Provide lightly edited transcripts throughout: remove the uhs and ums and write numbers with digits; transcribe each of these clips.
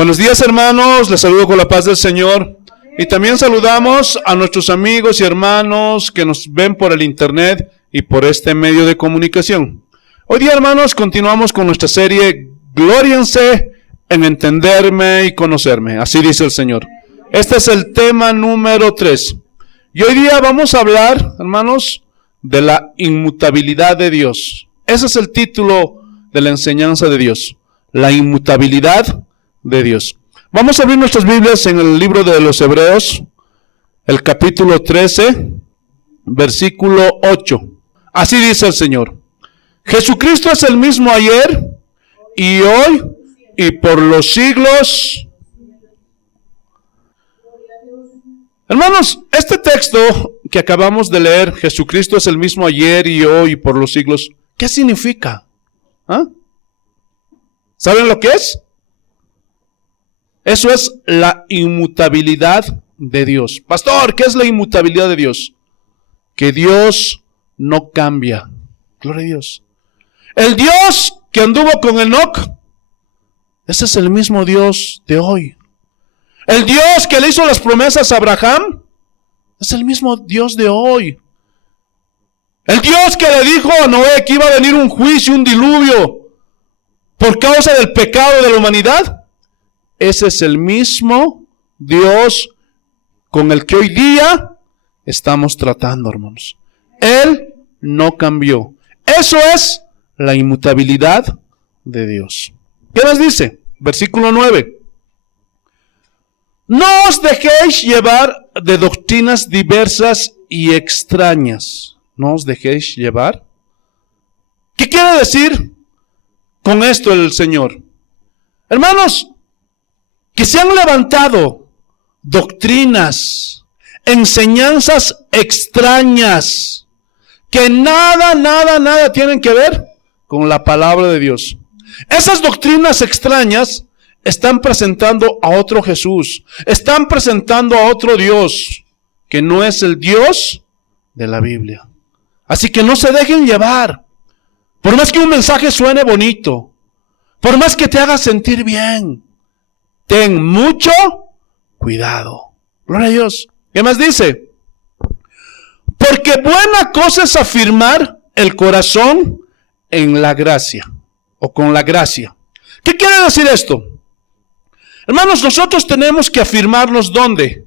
Buenos días, hermanos, les saludo con la paz del Señor y también saludamos a nuestros amigos y hermanos que nos ven por el internet y por este medio de comunicación. Hoy día, hermanos, continuamos con nuestra serie Glóriense en entenderme y conocerme, así dice el Señor. Este es el tema número 3 y hoy día vamos a hablar, hermanos, de la inmutabilidad de Dios. Ese es el título de la enseñanza de Dios, la inmutabilidad de Dios. Vamos a abrir nuestras Biblias en el libro de los Hebreos, el capítulo 13, versículo 8. Así dice el Señor: Jesucristo es el mismo ayer y hoy y por los siglos. Hermanos, este texto que acabamos de leer, Jesucristo es el mismo ayer y hoy y por los siglos, ¿qué significa? ¿Ah? ¿Saben lo que es? Eso es la inmutabilidad de Dios. Pastor, ¿qué es la inmutabilidad de Dios? Que Dios no cambia. Gloria a Dios. El Dios que anduvo con Enoc, ese es el mismo Dios de hoy. El Dios que le hizo las promesas a Abraham, es el mismo Dios de hoy. El Dios que le dijo a Noé que iba a venir un juicio, un diluvio, por causa del pecado de la humanidad, ese es el mismo Dios con el que hoy día estamos tratando, hermanos. Él no cambió. Eso es la inmutabilidad de Dios. ¿Qué nos dice? Versículo 9. No os dejéis llevar de doctrinas diversas y extrañas. No os dejéis llevar. ¿Qué quiere decir con esto el Señor? Hermanos, que se han levantado doctrinas, enseñanzas extrañas, que nada tienen que ver con la palabra de Dios. Esas doctrinas extrañas están presentando a otro Jesús, están presentando a otro Dios, que no es el Dios de la Biblia. Así que no se dejen llevar, por más que un mensaje suene bonito, por más que te haga sentir bien, ten mucho cuidado. Gloria a Dios. ¿Qué más dice? Porque buena cosa es afirmar el corazón en la gracia, o con la gracia. ¿Qué quiere decir esto? Hermanos, nosotros tenemos que afirmarnos ¿dónde?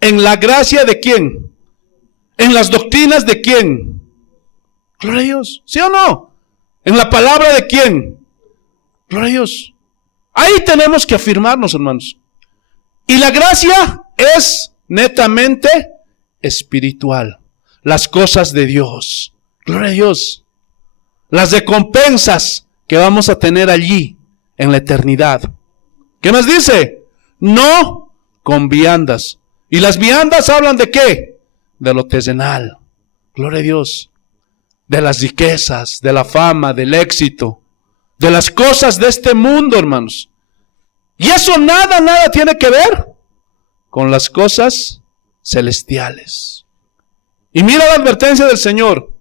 ¿En la gracia de quién? ¿En las doctrinas de quién? Gloria a Dios. ¿Sí o no? ¿En la palabra de quién? Gloria a Dios. Ahí tenemos que afirmarnos, hermanos. Y la gracia es netamente espiritual. Las cosas de Dios. Gloria a Dios. Las recompensas que vamos a tener allí en la eternidad. ¿Qué más dice? No con viandas. ¿Y las viandas hablan de qué? De lo terrenal. Gloria a Dios. De las riquezas, de la fama, del éxito, de las cosas de este mundo, hermanos. Y eso nada tiene que ver con las cosas celestiales. Y mira la advertencia del Señor,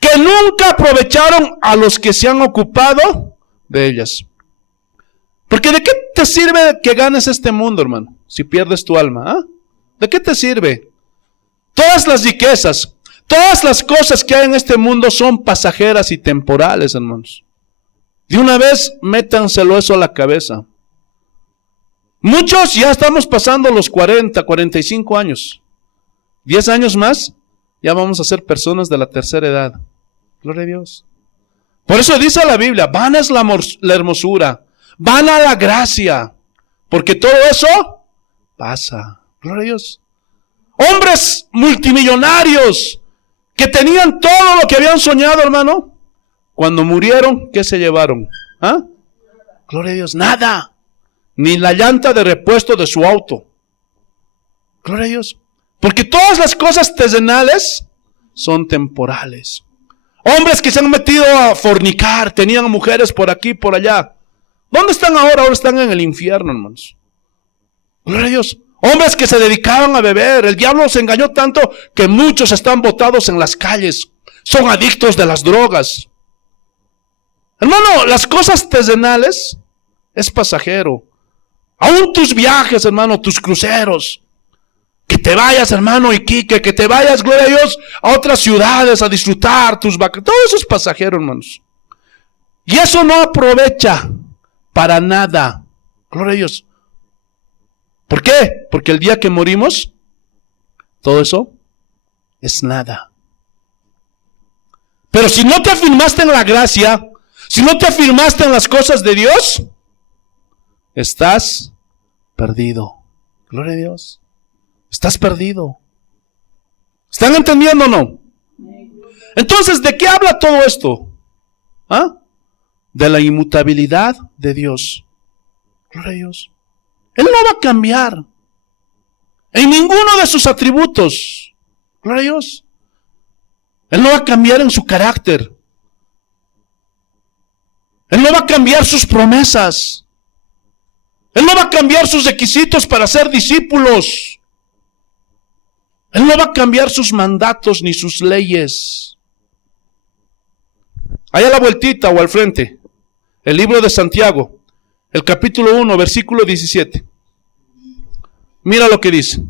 que nunca aprovecharon a los que se han ocupado de ellas. Porque ¿de qué te sirve que ganes este mundo, hermano, si pierdes tu alma? ¿Ah? ¿De qué te sirve? Todas las riquezas, todas las cosas que hay en este mundo son pasajeras y temporales, hermanos. De una vez, métanselo eso a la cabeza. Muchos ya estamos pasando los 40, 45 años. 10 años más, ya vamos a ser personas de la tercera edad. Gloria a Dios. Por eso dice la Biblia, vana es la hermosura, vana la gracia, porque todo eso pasa. Gloria a Dios. Hombres multimillonarios que tenían todo lo que habían soñado, hermano, cuando murieron, ¿qué se llevaron? ¿Ah? Gloria a Dios, nada. Ni la llanta de repuesto de su auto. Gloria a Dios. Porque todas las cosas terrenales son temporales. Hombres que se han metido a fornicar, tenían mujeres por aquí, por allá. ¿Dónde están ahora? Ahora están en el infierno, hermanos. Gloria a Dios. Hombres que se dedicaban a beber. El diablo los engañó tanto que muchos están botados en las calles. Son adictos de las drogas. Hermano, las cosas terrenales es pasajero. Aún tus viajes, hermano, tus cruceros. Que te vayas, hermano Iquique, que te vayas, gloria a Dios, a otras ciudades a disfrutar tus vacaciones. Todo eso es pasajero, hermanos. Y eso no aprovecha para nada. Gloria a Dios. ¿Por qué? Porque el día que morimos, todo eso es nada. Pero si no te afirmaste en la gracia, si no te afirmaste en las cosas de Dios, estás perdido. Gloria a Dios. Estás perdido. ¿Están entendiendo o no? Entonces, ¿de qué habla todo esto? ¿Ah? De la inmutabilidad de Dios. Gloria a Dios. Él no va a cambiar en ninguno de sus atributos. Gloria a Dios. Él no va a cambiar en su carácter. Él no va a cambiar sus promesas. Él no va a cambiar sus requisitos para ser discípulos. Él no va a cambiar sus mandatos ni sus leyes. Allá a la vueltita o al frente, el libro de Santiago, el capítulo 1, versículo 17. Mira lo que dice.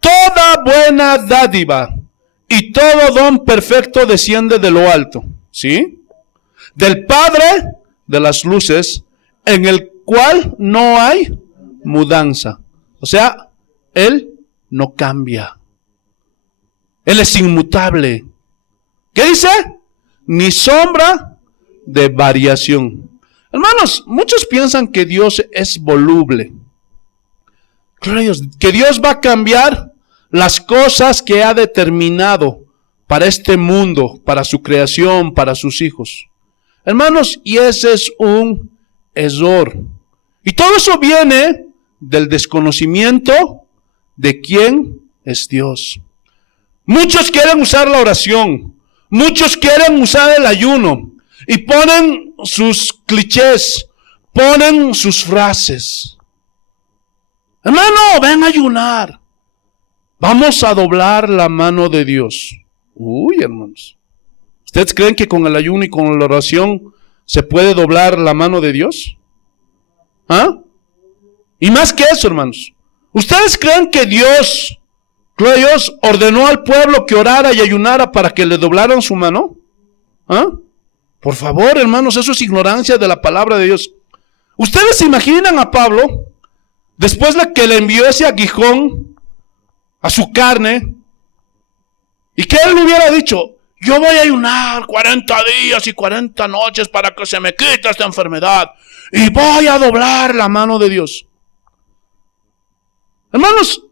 Toda buena dádiva y todo don perfecto desciende de lo alto, ¿sí? Del Padre de las luces, en el cual no hay mudanza. O sea, Él no cambia. Él es inmutable. ¿Qué dice? Ni sombra de variación. Hermanos, muchos piensan que Dios es voluble. Que Dios va a cambiar las cosas que ha determinado para este mundo, para su creación, para sus hijos. Hermanos, y ese es un error. Y todo eso viene del desconocimiento de quién es Dios. Muchos quieren usar la oración, muchos quieren usar el ayuno y ponen sus clichés, ponen sus frases. Hermano, ven a ayunar. Vamos a doblar la mano de Dios. Uy, hermanos. ¿Ustedes creen que con el ayuno y con la oración se puede doblar la mano de Dios? ¿Ah? Y más que eso, hermanos. ¿Ustedes creen que Dios, gloria a Dios, ordenó al pueblo que orara y ayunara para que le doblaran su mano? ¿Ah? Por favor, hermanos, eso es ignorancia de la palabra de Dios. ¿Ustedes se imaginan a Pablo, después de que le envió ese aguijón a su carne, y que él le hubiera dicho, yo voy a ayunar 40 días y 40 noches para que se me quite esta enfermedad, y voy a doblar la mano de Dios? Hermanos,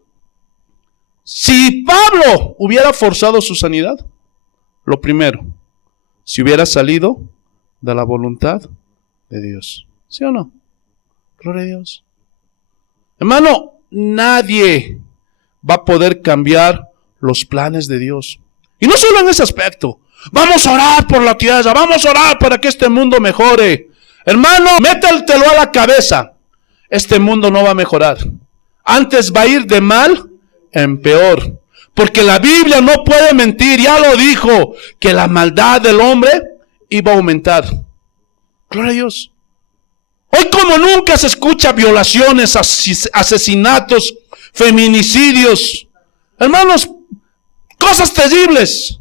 si Pablo hubiera forzado su sanidad, lo primero, si hubiera salido de la voluntad de Dios. ¿Sí o no? Gloria a Dios. Hermano, nadie va a poder cambiar los planes de Dios. Y no solo en ese aspecto. Vamos a orar por la tierra, vamos a orar para que este mundo mejore. Hermano, métetelo a la cabeza. Este mundo no va a mejorar. Antes va a ir de mal en peor. Porque la Biblia no puede mentir, ya lo dijo, que la maldad del hombre iba a aumentar. Gloria a Dios. Hoy como nunca se escucha violaciones, asesinatos, feminicidios. Hermanos, cosas terribles.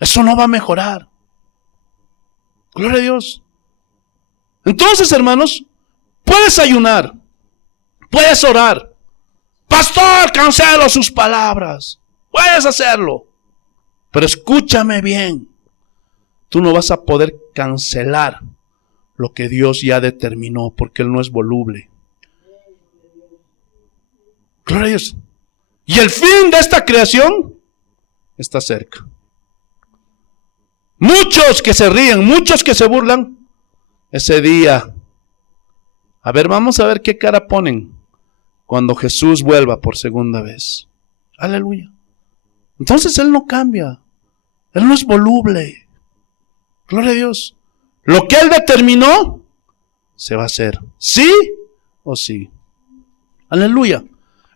Eso no va a mejorar. Gloria a Dios. Entonces, hermanos, puedes ayunar, puedes orar. Pastor, cancelo sus palabras. Puedes hacerlo. Pero escúchame bien. Tú no vas a poder cancelar lo que Dios ya determinó, porque Él no es voluble. Gloria a Dios. Y el fin de esta creación está cerca. Muchos que se ríen, muchos que se burlan, ese día, a ver, vamos a ver qué cara ponen cuando Jesús vuelva por segunda vez. Aleluya. Entonces Él no cambia. Él no es voluble. Gloria a Dios. Lo que Él determinó, se va a hacer. ¿Sí o sí? Aleluya.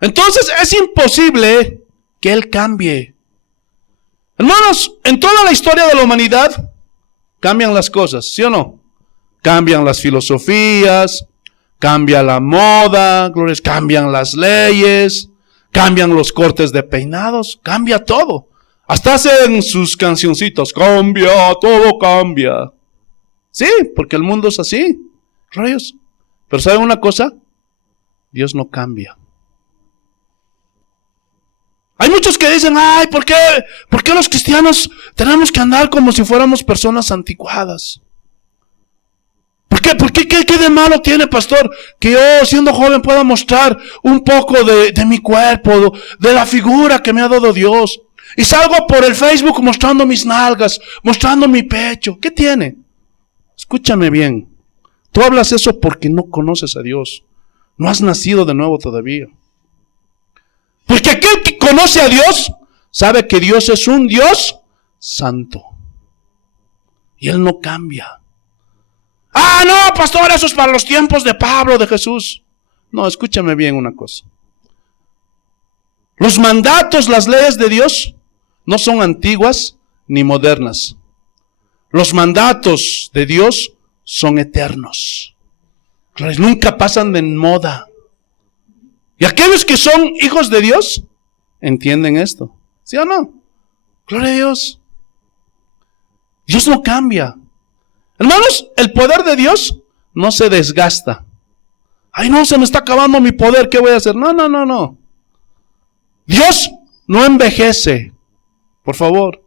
Entonces es imposible que Él cambie. Hermanos, en toda la historia de la humanidad, cambian las cosas, ¿sí o no? Cambian las filosofías, Cambia la moda, gloria, cambian las leyes, cambian los cortes de peinados, cambia todo. Hasta hacen sus cancioncitos, cambia, todo cambia. Sí, porque el mundo es así, gloria a Dios. Pero ¿saben una cosa? Dios no cambia. Hay muchos que dicen, ay, ¿por qué los cristianos tenemos que andar como si fuéramos personas anticuadas? ¿Por qué? ¿Qué de malo tiene, pastor? Que yo, siendo joven, pueda mostrar un poco de mi cuerpo, de la figura que me ha dado Dios. Y salgo por el Facebook mostrando mis nalgas, mostrando mi pecho. ¿Qué tiene? Escúchame bien. Tú hablas eso porque no conoces a Dios. No has nacido de nuevo todavía. Porque aquel que conoce a Dios, sabe que Dios es un Dios santo. Y Él no cambia. Ah, no, pastor, eso es para los tiempos de Pablo, de Jesús. No, escúchame bien una cosa. Los mandatos, las leyes de Dios no son antiguas ni modernas. Los mandatos de Dios son eternos. Nunca pasan de moda. Y aquellos que son hijos de Dios entienden esto. ¿Sí o no? Gloria a Dios. Dios no cambia. Hermanos, el poder de Dios no se desgasta. Ay, no, se me está acabando mi poder, ¿qué voy a hacer? No. Dios no envejece. Por favor.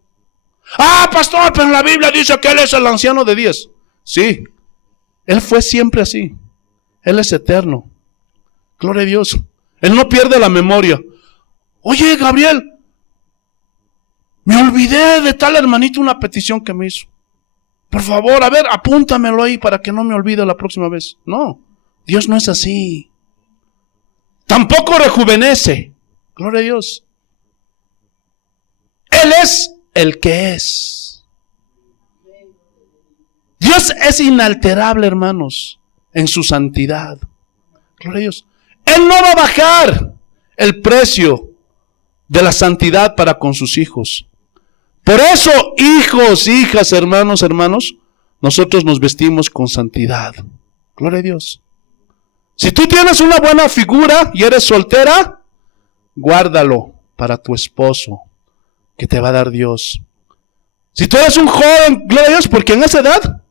Ah, pastor, pero la Biblia dice que Él es el anciano de días. Sí, Él fue siempre así. Él es eterno. Gloria a Dios. Él no pierde la memoria. Oye, Gabriel, me olvidé de tal hermanito una petición que me hizo. Por favor, a ver, apúntamelo ahí para que no me olvide la próxima vez. No, Dios no es así. Tampoco rejuvenece. Gloria a Dios. Él es el que es. Dios es inalterable, hermanos, en su santidad. Gloria a Dios. Él no va a bajar el precio de la santidad para con sus hijos. Por eso, hijos, hijas, hermanos, nosotros nos vestimos con santidad. Gloria a Dios. Si tú tienes una buena figura y eres soltera, guárdalo para tu esposo, que te va a dar Dios. Si tú eres un joven, gloria a Dios, porque en esa edad,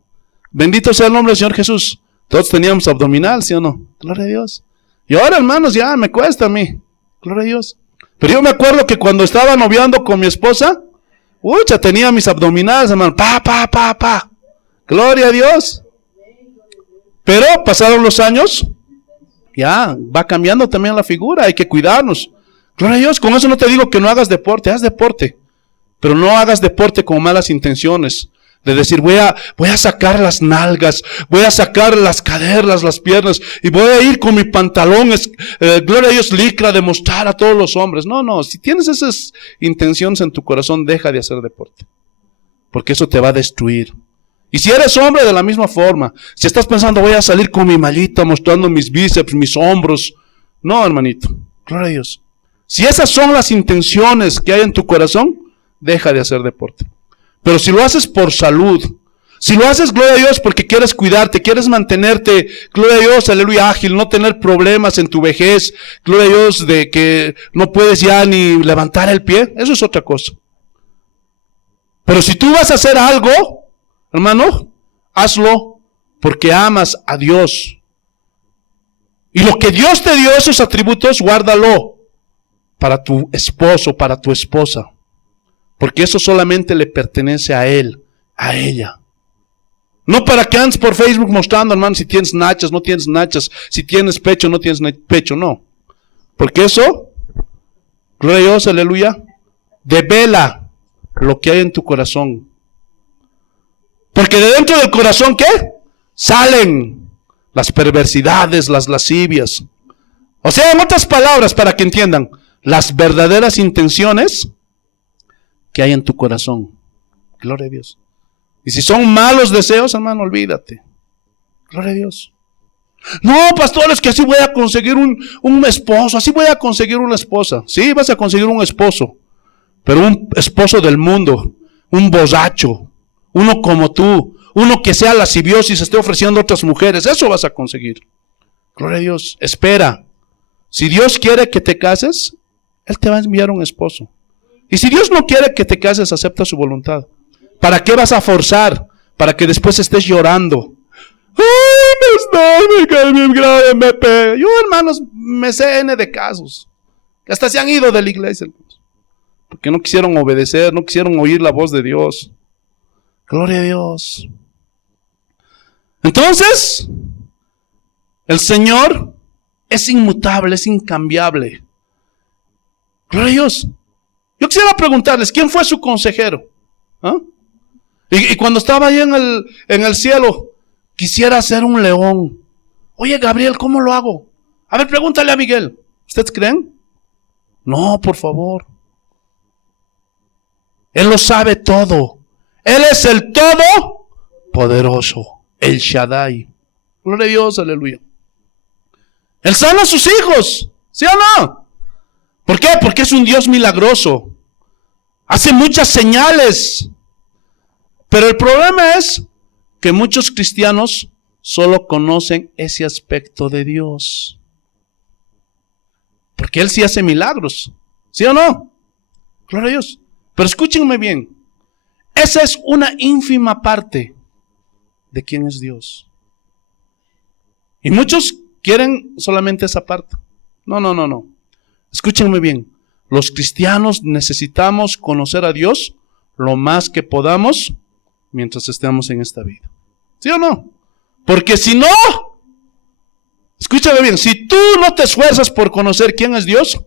bendito sea el nombre del Señor Jesús, todos teníamos abdominal, ¿sí o no? Gloria a Dios. Y ahora, hermanos, ya me cuesta a mí. Gloria a Dios. Pero yo me acuerdo que cuando estaba noviando con mi esposa, ya tenía mis abdominales, hermano. Pa. Gloria a Dios. Pero pasaron los años, ya va cambiando también la figura. Hay que cuidarnos. Gloria a Dios. Con eso no te digo que no hagas deporte. Haz deporte. Pero no hagas deporte con malas intenciones. De decir, voy a sacar las nalgas, voy a sacar las caderas, las piernas, y voy a ir con mi pantalón, gloria a Dios, licra, de mostrar a todos los hombres. No, si tienes esas intenciones en tu corazón, deja de hacer deporte. Porque eso te va a destruir. Y si eres hombre, de la misma forma. Si estás pensando, voy a salir con mi mallita, mostrando mis bíceps, mis hombros. No, hermanito, gloria a Dios. Si esas son las intenciones que hay en tu corazón, deja de hacer deporte. Pero si lo haces por salud, si lo haces, gloria a Dios, porque quieres cuidarte, quieres mantenerte, gloria a Dios, aleluya, ágil, no tener problemas en tu vejez, gloria a Dios, de que no puedes ya ni levantar el pie, eso es otra cosa. Pero si tú vas a hacer algo, hermano, hazlo porque amas a Dios. Y lo que Dios te dio, esos atributos, guárdalo para tu esposo, para tu esposa. Porque eso solamente le pertenece a él, a ella. No para que andes por Facebook mostrando, hermano, si tienes nachas, no tienes nachas, si tienes pecho, no tienes pecho, no. Porque eso, gloria a Dios, aleluya, devela lo que hay en tu corazón. Porque de dentro del corazón, ¿qué? Salen las perversidades, las lascivias. O sea, en otras palabras, para que entiendan, las verdaderas intenciones que hay en tu corazón. Gloria a Dios. Y si son malos deseos, hermano, olvídate. Gloria a Dios. No, pastor, es que así voy a conseguir un esposo, así voy a conseguir una esposa. Sí, vas a conseguir un esposo, pero un esposo del mundo, un borracho, uno como tú, uno que sea lascivioso y se esté ofreciendo a otras mujeres, eso vas a conseguir. Gloria a Dios. Espera. Si Dios quiere que te cases, Él te va a enviar un esposo. Y si Dios no quiere que te cases, acepta su voluntad. ¿Para qué vas a forzar? Para que después estés llorando. ¡Ay, me cae bien grave, me pega! Yo, hermanos, me sé N de casos. Que hasta se han ido de la iglesia, hermanos. Porque no quisieron obedecer, no quisieron oír la voz de Dios. Gloria a Dios. Entonces, el Señor es inmutable, es incambiable. Gloria a Dios. Yo quisiera preguntarles, ¿quién fue su consejero? ¿Ah? Y cuando estaba ahí en el cielo, quisiera ser un león. Oye, Gabriel, ¿cómo lo hago? A ver, pregúntale a Miguel. ¿Ustedes creen? No, por favor. Él lo sabe todo. Él es el Todopoderoso, el Shaddai. Gloria a Dios, aleluya. Él sana a sus hijos, ¿sí o no? ¿Por qué? Porque es un Dios milagroso. Hace muchas señales. Pero el problema es que muchos cristianos solo conocen ese aspecto de Dios. Porque Él sí hace milagros, ¿sí o no? Gloria a Dios. Pero escúchenme bien. Esa es una ínfima parte de quién es Dios. Y muchos quieren solamente esa parte. No. Escúchenme bien. Los cristianos necesitamos conocer a Dios lo más que podamos mientras estemos en esta vida. ¿Sí o no? Porque si no, escúchame bien, si tú no te esfuerzas por conocer quién es Dios,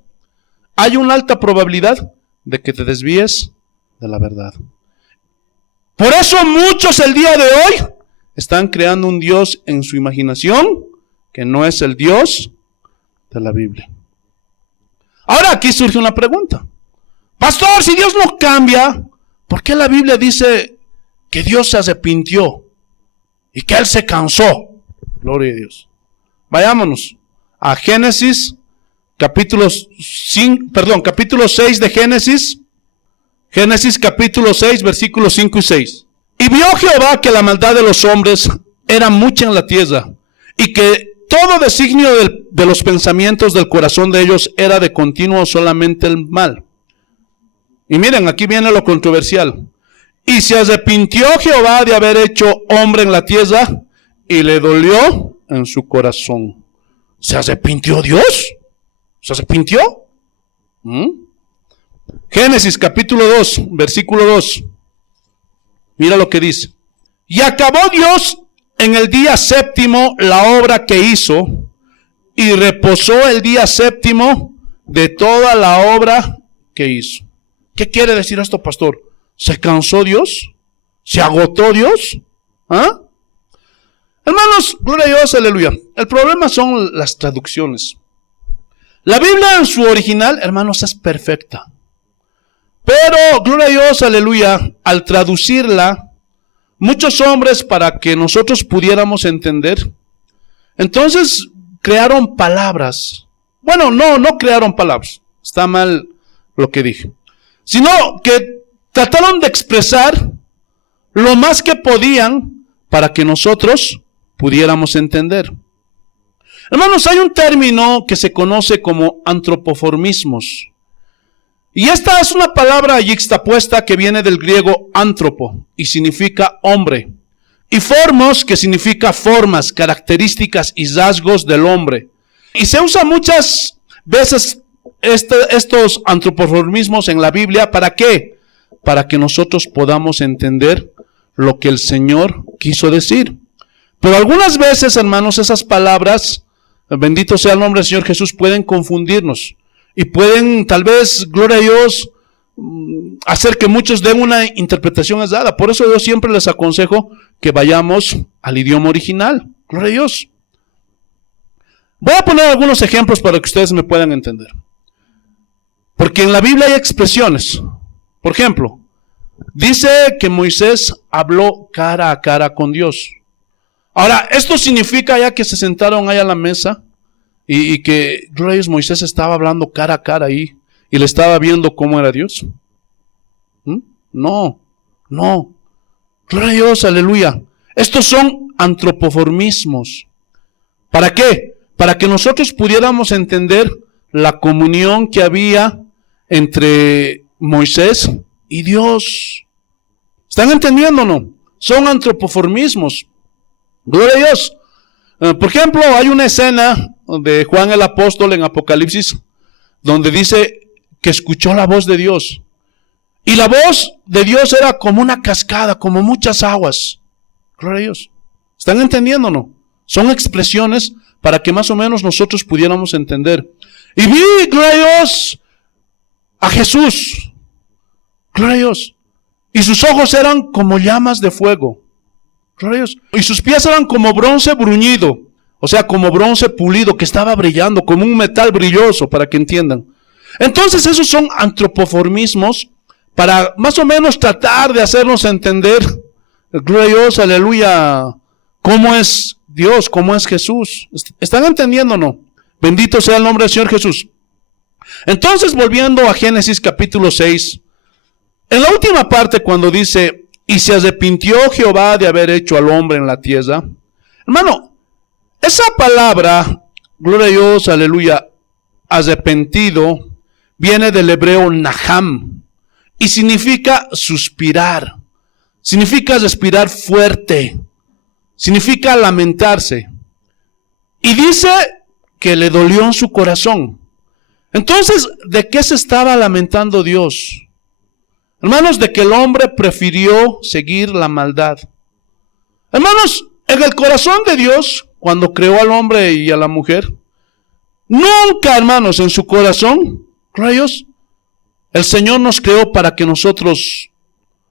hay una alta probabilidad de que te desvíes de la verdad. Por eso muchos el día de hoy están creando un Dios en su imaginación que no es el Dios de la Biblia. Ahora aquí surge una pregunta. Pastor, si Dios no cambia, ¿por qué la Biblia dice que Dios se arrepintió y que Él se cansó? Gloria a Dios. Vayámonos a Génesis, capítulo 6 de Génesis. Génesis capítulo 6, versículos 5 y 6. Y vio Jehová que la maldad de los hombres era mucha en la tierra, y que todo designio de los pensamientos del corazón de ellos era de continuo solamente el mal. Y miren, aquí viene lo controversial. Y se arrepintió Jehová de haber hecho hombre en la tierra, y le dolió en su corazón. ¿Se arrepintió Dios? ¿Se arrepintió? Génesis capítulo 2, versículo 2. Mira lo que dice. Y acabó Dios en el día séptimo la obra que hizo, y reposó el día séptimo de toda la obra que hizo. ¿Qué quiere decir esto, pastor? ¿Se cansó Dios? ¿Se agotó Dios? ¿Ah? Hermanos, gloria a Dios, aleluya. El problema son las traducciones. La Biblia en su original, hermanos, es perfecta. Pero, gloria a Dios, aleluya, al traducirla, muchos hombres, para que nosotros pudiéramos entender, entonces crearon palabras. Bueno, no crearon palabras. Está mal lo que dije. Sino que trataron de expresar lo más que podían para que nosotros pudiéramos entender. Hermanos, hay un término que se conoce como antropoformismos. Y esta es una palabra yuxtapuesta que viene del griego antropo y significa hombre. Y formos, que significa formas, características y rasgos del hombre. Y se usa muchas veces estos antropoformismos en la Biblia. ¿Para qué? Para que nosotros podamos entender lo que el Señor quiso decir. Pero algunas veces, hermanos, esas palabras, bendito sea el nombre del Señor Jesús, pueden confundirnos. Y pueden, tal vez, gloria a Dios, hacer que muchos den una interpretación errada. Por eso yo siempre les aconsejo que vayamos al idioma original. Gloria a Dios. Voy a poner algunos ejemplos para que ustedes me puedan entender. Porque en la Biblia hay expresiones. Por ejemplo, dice que Moisés habló cara a cara con Dios. Ahora, esto significa ya que se sentaron ahí a la mesa y que, gloria a Dios, Moisés estaba hablando cara a cara ahí y le estaba viendo cómo era Dios. No. Gloria a Dios, aleluya. Estos son antropoformismos. ¿Para qué? para que nosotros pudiéramos entender la comunión que había entre Moisés y Dios. ¿Están entendiendo o no? Son antropoformismos. Gloria a Dios. Por ejemplo, hay una escena de Juan el Apóstol en Apocalipsis donde dice que escuchó la voz de Dios. Y la voz de Dios era como una cascada, como muchas aguas. Gloria a Dios. ¿Están entendiendo o no? Son expresiones para que más o menos nosotros pudiéramos entender. Y vi, gloria a Dios, a Jesús. Gloria a Dios. Y sus ojos eran como llamas de fuego. Gloria a Dios. Y sus pies eran como bronce bruñido. O sea, como bronce pulido que estaba brillando, como un metal brilloso, para que entiendan. Entonces esos son antropoformismos para más o menos tratar de hacernos entender, gloria a Dios, aleluya, cómo es Dios, cómo es Jesús. ¿Están entendiendo o no? Bendito sea el nombre del Señor Jesús. Entonces, volviendo a Génesis capítulo 6, en la última parte cuando dice, y se arrepintió Jehová de haber hecho al hombre en la tierra. Hermano, esa palabra, gloria a Dios, aleluya, arrepentido, viene del hebreo naham y significa suspirar, significa respirar fuerte, significa lamentarse. Y dice que le dolió en su corazón. Entonces, ¿de qué se estaba lamentando Dios? Hermanos, de que el hombre prefirió seguir la maldad. Hermanos, en el corazón de Dios, cuando creó al hombre y a la mujer, nunca, hermanos, en su corazón, gloria a Dios, el Señor nos creó para que nosotros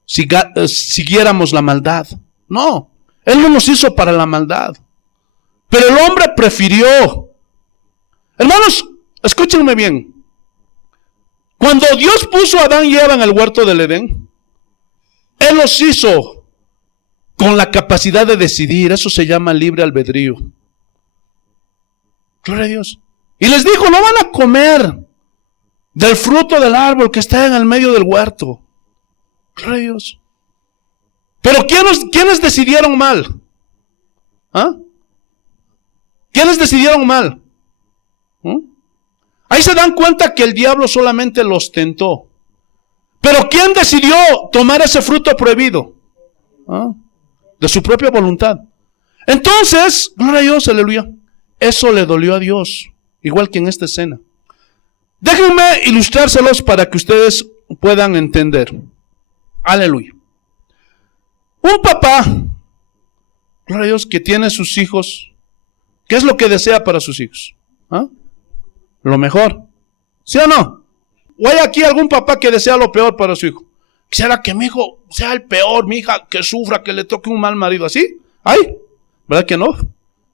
siguiéramos la maldad. No, Él no nos hizo para la maldad. Pero el hombre prefirió. Hermanos, escúchenme bien. Cuando Dios puso a Adán y Eva en el huerto del Edén, Él los hizo con la capacidad de decidir. Eso se llama libre albedrío. Gloria a Dios. Y les dijo, no van a comer del fruto del árbol que está en el medio del huerto. Gloria a Dios. Pero ¿quiénes decidieron mal? ¿Ah? ¿Quiénes decidieron mal? Ahí se dan cuenta que el diablo solamente los tentó. Pero ¿quién decidió tomar ese fruto prohibido? ¿Ah? De su propia voluntad. Entonces, gloria a Dios, aleluya, eso le dolió a Dios, igual que en esta escena. Déjenme ilustrárselos para que ustedes puedan entender. Aleluya. Un papá, gloria a Dios, que tiene sus hijos, ¿qué es lo que desea para sus hijos? ¿Ah? Lo mejor. ¿Sí o no? ¿O hay aquí algún papá que desea lo peor para su hijo? Quisiera que mi hijo sea el peor, mi hija que sufra, que le toque un mal marido. ¿Así? ¿Hay? ¿Verdad que no?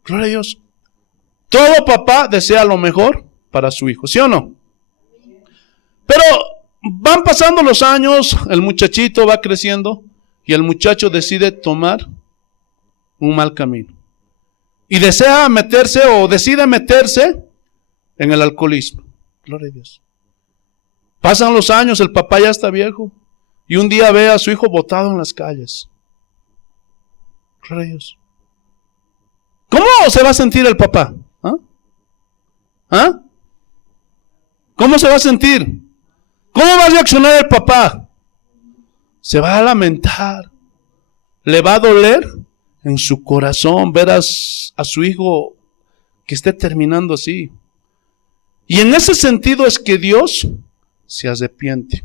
Gloria a Dios. Todo papá desea lo mejor para su hijo. ¿Sí o no? Pero van pasando los años, el muchachito va creciendo y el muchacho decide tomar un mal camino. Y desea meterse o decide meterse en el alcoholismo. Gloria a Dios. Pasan los años, el papá ya está viejo y un día ve a su hijo botado en las calles. Gloria a Dios. ¿Cómo se va a sentir el papá? ¿Ah? ¿Ah? ¿Cómo se va a sentir? ¿Cómo va a reaccionar el papá? Se va a lamentar. Le va a doler en su corazón ver a su hijo que esté terminando así. Y en ese sentido es que Dios se arrepiente.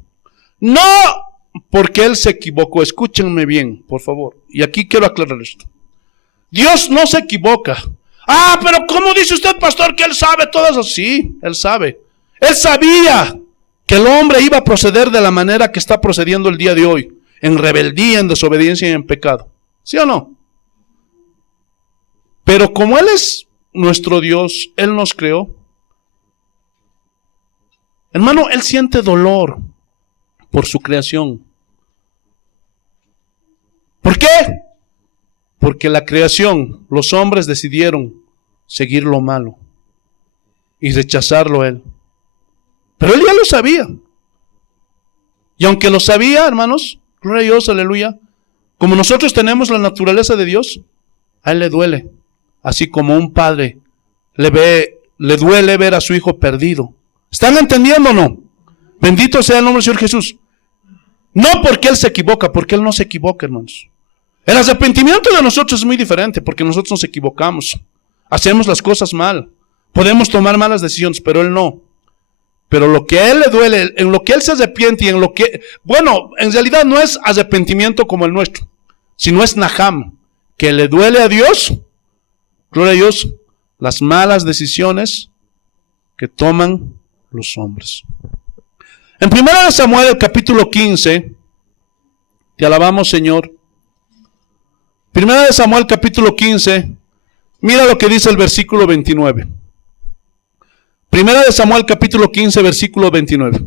No porque Él se equivocó. Escúchenme bien, por favor. Y aquí quiero aclarar esto. Dios no se equivoca. Ah, pero ¿cómo dice usted, pastor, que Él sabe todo eso? Sí, Él sabe. Él sabía que el hombre iba a proceder de la manera que está procediendo el día de hoy. En rebeldía, en desobediencia y en pecado. ¿Sí o no? Pero como Él es nuestro Dios, Él nos creó. Hermano, Él siente dolor por su creación. ¿Por qué? Porque la creación, los hombres decidieron seguir lo malo y rechazarlo a Él. Pero Él ya lo sabía. Y aunque lo sabía, hermanos, gloria a Dios, aleluya, como nosotros tenemos la naturaleza de Dios, a Él le duele. Así como un padre le duele ver a su hijo perdido. ¿Están entendiendo o no? Bendito sea el nombre del Señor Jesús. No porque Él se equivoca, porque Él no se equivoca, hermanos. El arrepentimiento de nosotros es muy diferente, porque nosotros nos equivocamos. Hacemos las cosas mal. Podemos tomar malas decisiones, pero Él no. Pero lo que a Él le duele, en lo que Él se arrepiente y en lo que... Bueno, en realidad no es arrepentimiento como el nuestro, sino es Naham, que le duele a Dios, gloria a Dios, las malas decisiones que toman los hombres. En 1 Samuel, el capítulo 15, te alabamos, Señor. 1 Samuel, capítulo 15, mira lo que dice el versículo 29. 1 Samuel, capítulo 15, versículo 29.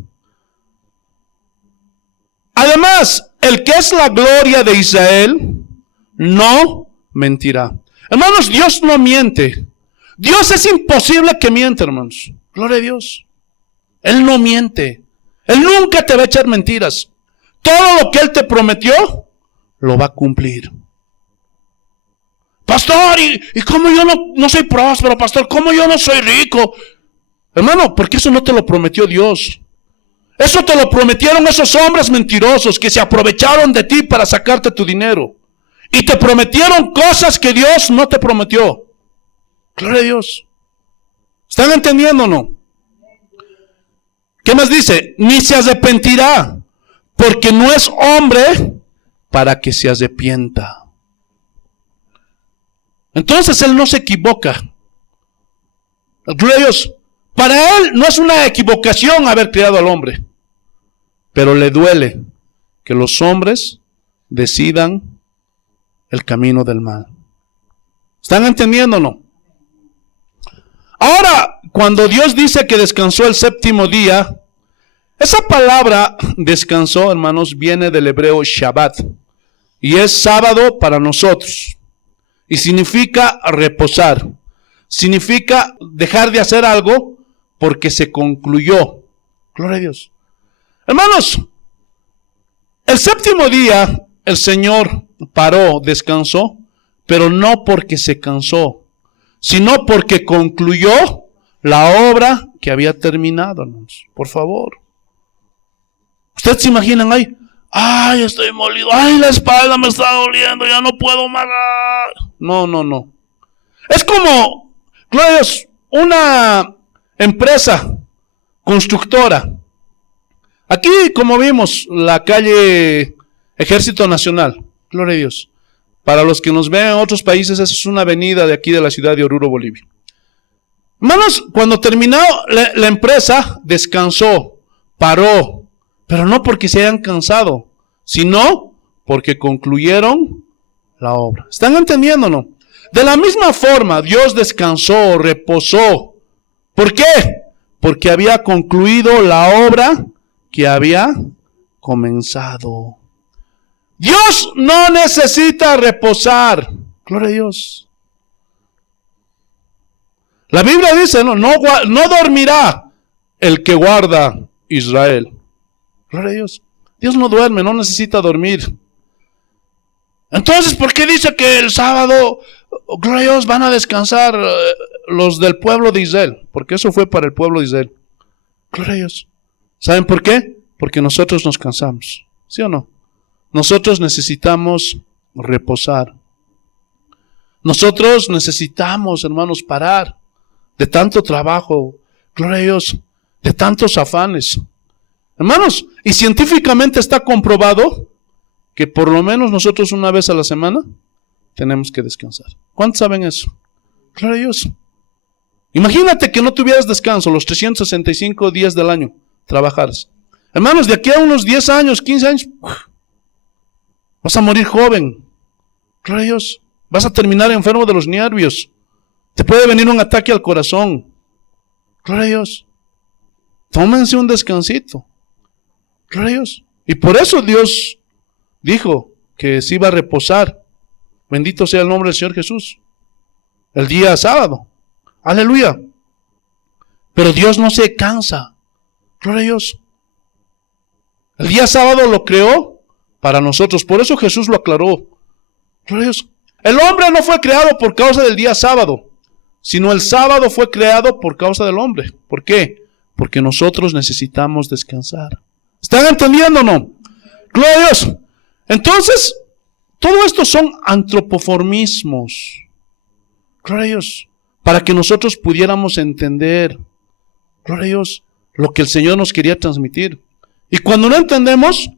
Además, el que es la gloria de Israel, no mentirá. Hermanos, Dios no miente. Dios es imposible que mienta, hermanos. Gloria a Dios. Él no miente. Él nunca te va a echar mentiras. Todo lo que Él te prometió, lo va a cumplir. Pastor, ¿y cómo yo no soy próspero, pastor? ¿Cómo yo no soy rico? Hermano, porque eso no te lo prometió Dios. Eso te lo prometieron esos hombres mentirosos que se aprovecharon de ti para sacarte tu dinero. Y te prometieron cosas que Dios no te prometió. Gloria a Dios. ¿Están entendiendo o no? ¿Qué más dice? Ni se arrepentirá, porque no es hombre para que se arrepienta. Entonces Él no se equivoca. Gloria a Dios. Para Él no es una equivocación haber creado al hombre, pero le duele que los hombres decidan el camino del mal. ¿Están entendiendo o no? Ahora, cuando Dios dice que descansó el séptimo día, esa palabra descansó, hermanos, viene del hebreo Shabbat, y es sábado para nosotros, y significa reposar, significa dejar de hacer algo porque se concluyó. Gloria a Dios. Hermanos, el séptimo día el Señor paró, descansó, pero no porque se cansó, sino porque concluyó la obra que había terminado, hermanos. Por favor. Ustedes se imaginan, ay, estoy molido, ay, la espalda me está doliendo, ya no puedo más. No. Es como, gloria a Dios, una empresa constructora. Aquí, como vimos, la calle Ejército Nacional, gloria a Dios. Para los que nos ven en otros países, esa es una avenida de aquí de la ciudad de Oruro, Bolivia. Hermanos, cuando terminó la empresa, descansó, paró, pero no porque se hayan cansado, sino porque concluyeron la obra. ¿Están entendiendo o no? De la misma forma, Dios descansó, reposó. ¿Por qué? Porque había concluido la obra que había comenzado. Dios no necesita reposar. Gloria a Dios. La Biblia dice, no dormirá el que guarda Israel. Gloria a Dios. Dios no duerme, no necesita dormir. Entonces, ¿por qué dice que el sábado, gloria a Dios, van a descansar los del pueblo de Israel? Porque eso fue para el pueblo de Israel. Gloria a Dios. ¿Saben por qué? Porque nosotros nos cansamos. ¿Sí o no? Nosotros necesitamos reposar. Nosotros necesitamos, hermanos, parar de tanto trabajo, gloria a Dios, de tantos afanes. Hermanos, y científicamente está comprobado que por lo menos nosotros una vez a la semana tenemos que descansar. ¿Cuántos saben eso? Gloria a Dios. Imagínate que no tuvieras descanso los 365 días del año, trabajaras. Hermanos, de aquí a unos 10 años, 15 años, vas a morir joven. Gloria a Dios. Vas a terminar enfermo de los nervios. Te puede venir un ataque al corazón. Gloria a Dios. Tómense un descansito. Gloria a Dios. Y por eso Dios dijo que se iba a reposar. Bendito sea el nombre del Señor Jesús. El día sábado. Aleluya. Pero Dios no se cansa. Gloria a Dios. El día sábado lo creó para nosotros. Por eso Jesús lo aclaró. Gloria a Dios. El hombre no fue creado por causa del día sábado. sino el sábado fue creado por causa del hombre. ¿Por qué? Porque nosotros necesitamos descansar. ¿Están entendiendo o no? Gloria a Dios. Entonces, todo esto son antropoformismos. Gloria a Dios. Para que nosotros pudiéramos entender, gloria a Dios, lo que el Señor nos quería transmitir. Y cuando no entendemos,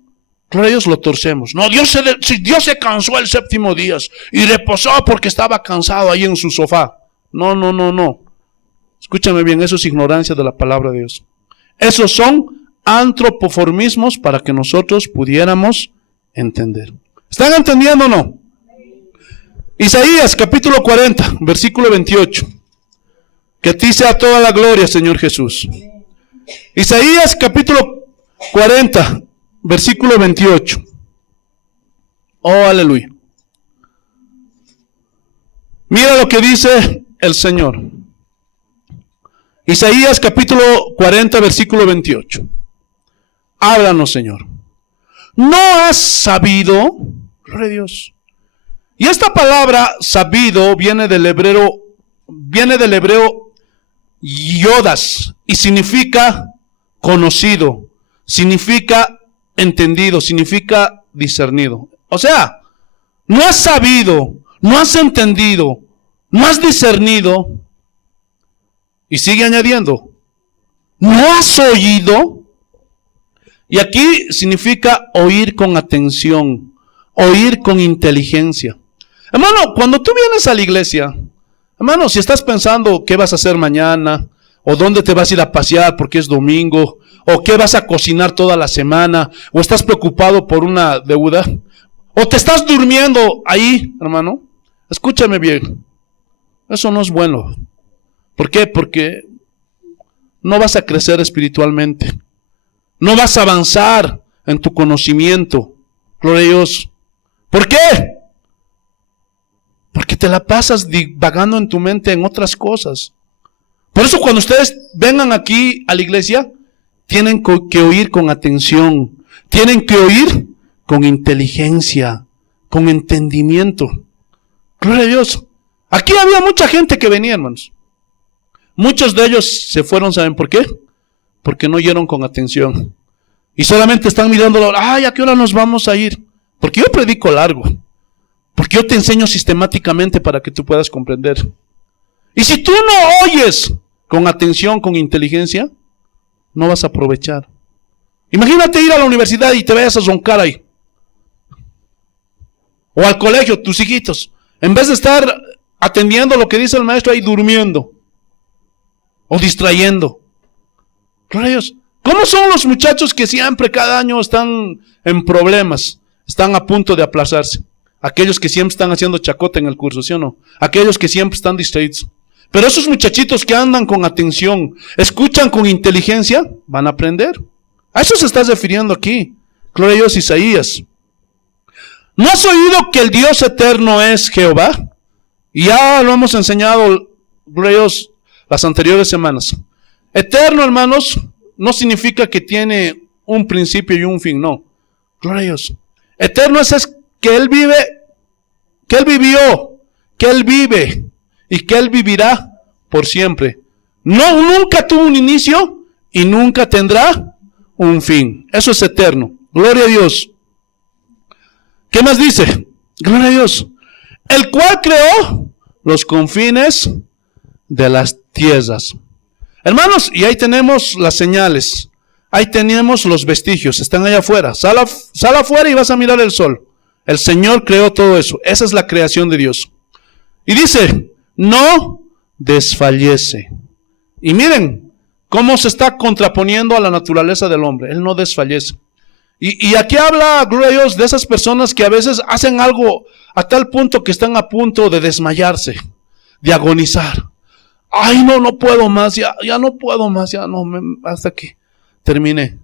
gloria a Dios, lo torcemos. No, Dios se cansó el séptimo día y reposó porque estaba cansado ahí en su sofá. No. Escúchame bien, eso es ignorancia de la palabra de Dios. Esos son antropoformismos para que nosotros pudiéramos entender. ¿Están entendiendo o no? Isaías capítulo 40, versículo 28. Que a ti sea toda la gloria, Señor Jesús. Isaías capítulo 40, versículo 28. Oh, aleluya. Mira lo que dice el Señor. Isaías capítulo 40, versículo 28. Háblanos, Señor. ¿No has sabido? Gloria a Dios. Y esta palabra sabido viene del hebreo yodas y significa conocido, significa entendido, significa discernido. O sea, no has sabido, no has entendido, no has discernido. Y sigue añadiendo, ¿no has oído? Y aquí significa oír con atención, oír con inteligencia. Hermano, cuando tú vienes a la iglesia, hermano, si estás pensando qué vas a hacer mañana, o dónde te vas a ir a pasear porque es domingo, o qué vas a cocinar toda la semana, o estás preocupado por una deuda, o te estás durmiendo ahí, hermano, escúchame bien, eso no es bueno. ¿Por qué? Porque no vas a crecer espiritualmente. No vas a avanzar en tu conocimiento. Gloria a Dios. ¿Por qué? Porque te la pasas divagando en tu mente en otras cosas. Por eso cuando ustedes vengan aquí a la iglesia, tienen que oír con atención. Tienen que oír con inteligencia, con entendimiento. Gloria a Dios. Aquí había mucha gente que venía, hermanos. Muchos de ellos se fueron, ¿saben por qué? Porque no oyeron con atención. Y solamente están mirándolo, ay, ¿a qué hora nos vamos a ir? Porque yo predico largo. Porque yo te enseño sistemáticamente para que tú puedas comprender. Y si tú no oyes con atención, con inteligencia, no vas a aprovechar. Imagínate ir a la universidad y te vayas a roncar ahí. O al colegio, tus hijitos. En vez de estar atendiendo lo que dice el maestro ahí durmiendo. O distrayendo. Gloria a Dios. ¿Cómo son los muchachos que siempre cada año están en problemas? Están a punto de aplazarse. Aquellos que siempre están haciendo chacota en el curso, ¿sí o no? Aquellos que siempre están distraídos. Pero esos muchachitos que andan con atención, escuchan con inteligencia, van a aprender. A eso se está refiriendo aquí. Gloria a Dios, Isaías. ¿No has oído que el Dios eterno es Jehová? Y ya lo hemos enseñado, gloria a Dios, las anteriores semanas. Eterno, hermanos, no significa que tiene un principio y un fin, no. Gloria a Dios. Eterno es que Él vive, que Él vivió, que Él vive y que Él vivirá por siempre. No, nunca tuvo un inicio y nunca tendrá un fin. Eso es eterno. Gloria a Dios. ¿Qué más dice? Gloria a Dios. El cual creó los confines de las tierras. Hermanos, y ahí tenemos las señales. Ahí tenemos los vestigios. Están allá afuera. Sal afuera y vas a mirar el sol. El Señor creó todo eso. Esa es la creación de Dios. Y dice, no desfallece. Y miren cómo se está contraponiendo a la naturaleza del hombre. Él no desfallece. Y aquí habla, gloria a Dios, de esas personas que a veces hacen algo a tal punto que están a punto de desmayarse, de agonizar. Ay, no puedo más, ya no puedo más, ya no, hasta que termine.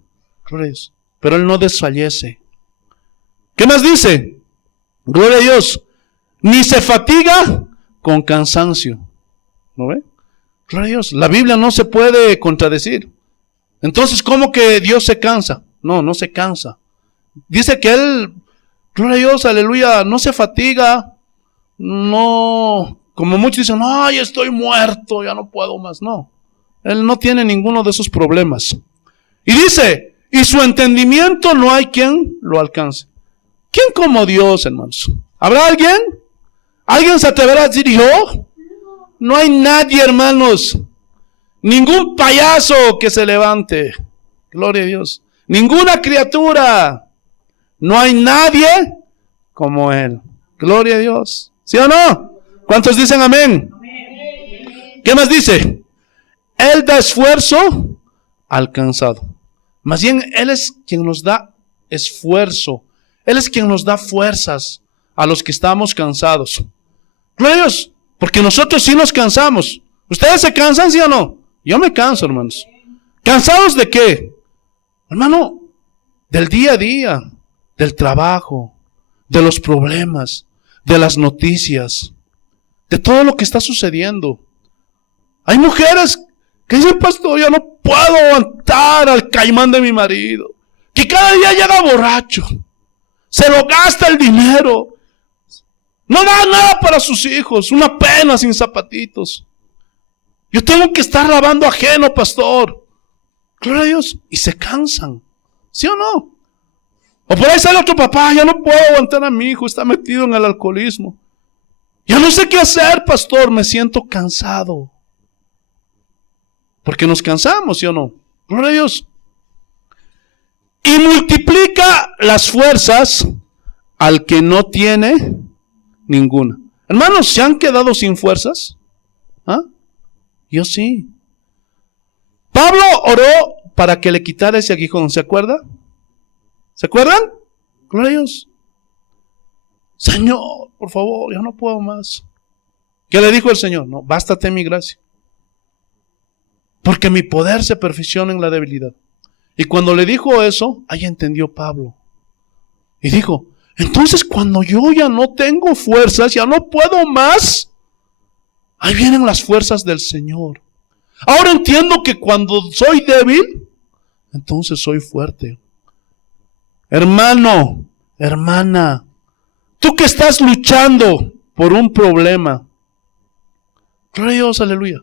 Gloria a Dios. Pero Él no desfallece. ¿Qué más dice? Gloria a Dios. Ni se fatiga con cansancio. ¿No ve? Gloria a Dios. La Biblia no se puede contradecir. Entonces, ¿cómo que Dios se cansa? No se cansa. Dice que Él, gloria a Dios, aleluya, no se fatiga. No, Como muchos dicen, ay, estoy muerto, ya no puedo más. No, él no tiene ninguno de esos problemas. Y dice, y su entendimiento no hay quien lo alcance. ¿Quién como Dios, hermanos? ¿Habrá alguien? ¿Alguien se atreverá a decir yo? No hay nadie, hermanos. Ningún payaso que se levante. Gloria a Dios. Ninguna criatura. No hay nadie como Él. Gloria a Dios. ¿Sí o no? ¿Cuántos dicen amén? ¿Qué más dice? Él da esfuerzo al cansado. Más bien, Él es quien nos da esfuerzo. Él es quien nos da fuerzas a los que estamos cansados. Gloria a Dios, porque nosotros sí nos cansamos. ¿Ustedes se cansan, sí o no? Yo me canso, hermanos. ¿Cansados de qué? Hermano, del día a día, del trabajo, de los problemas, de las noticias, de todo lo que está sucediendo. Hay mujeres que dicen, pastor, yo no puedo aguantar al caimán de mi marido, que cada día llega borracho, se lo gasta el dinero, no da nada para sus hijos, una pena sin zapatitos. Yo tengo que estar lavando ajeno, pastor. Gloria a Dios. Y se cansan. ¿Sí o no? O por ahí sale otro papá, ya no puedo aguantar a mi hijo, está metido en el alcoholismo. Ya no sé qué hacer, pastor, me siento cansado. Porque nos cansamos, ¿sí o no? Gloria a Dios. Y multiplica las fuerzas al que no tiene ninguna. Hermanos, ¿se han quedado sin fuerzas? ¿Ah? Yo sí. Pablo oró para que le quitara ese aguijón, ¿se acuerda? ¿Se acuerdan? Gloria a Dios. Señor, por favor, ya no puedo más. ¿Qué le dijo el Señor? No, bástate mi gracia. Porque mi poder se perfecciona en la debilidad. Y cuando le dijo eso, ahí entendió Pablo. Y dijo, entonces cuando yo ya no tengo fuerzas, ya no puedo más, ahí vienen las fuerzas del Señor. Ahora entiendo que cuando soy débil, entonces soy fuerte. Hermano, hermana, tú que estás luchando por un problema, gloria a Dios, aleluya,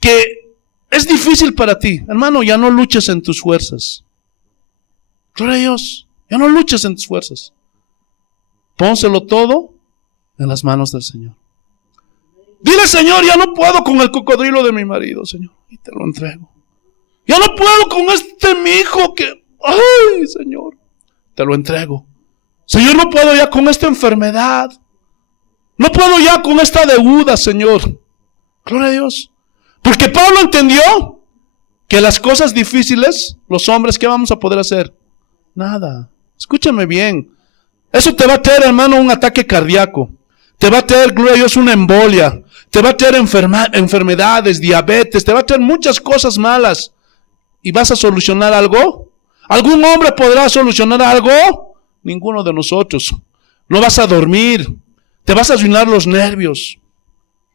que es difícil para ti, hermano, ya no luches en tus fuerzas. Gloria a Dios, ya no luches en tus fuerzas. Pónselo todo en las manos del Señor. Dile, Señor, ya no puedo con el cocodrilo de mi marido, Señor, y te lo entrego. Ya no puedo con mi hijo que, ay, Señor, te lo entrego. Señor, no puedo ya con esta enfermedad. No puedo ya con esta deuda, Señor. Gloria a Dios. Porque Pablo entendió que las cosas difíciles, los hombres, ¿qué vamos a poder hacer? Nada. Escúchame bien. Eso te va a traer, hermano, un ataque cardíaco. Te va a traer, gloria a Dios, una embolia. Te va a traer enfermedades, diabetes. Te va a traer muchas cosas malas. ¿Y vas a solucionar algo? ¿Algún hombre podrá solucionar algo? Ninguno de nosotros. No vas a dormir. Te vas a arruinar los nervios.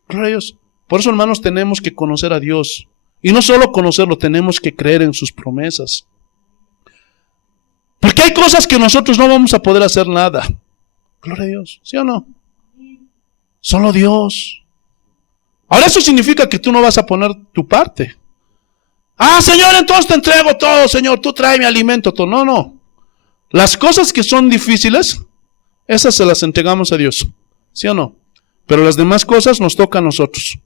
Gloria a Dios. Por eso, hermanos, tenemos que conocer a Dios. Y no solo conocerlo, tenemos que creer en sus promesas. Porque hay cosas que nosotros no vamos a poder hacer nada. Gloria a Dios. ¿Sí o no? Solo Dios. Ahora eso significa que tú no vas a poner tu parte. Ah, Señor, entonces te entrego todo, Señor. Tú tráeme alimento, todo. No, no. Las cosas que son difíciles, esas se las entregamos a Dios. ¿Sí o no? Pero las demás cosas nos tocan a nosotros.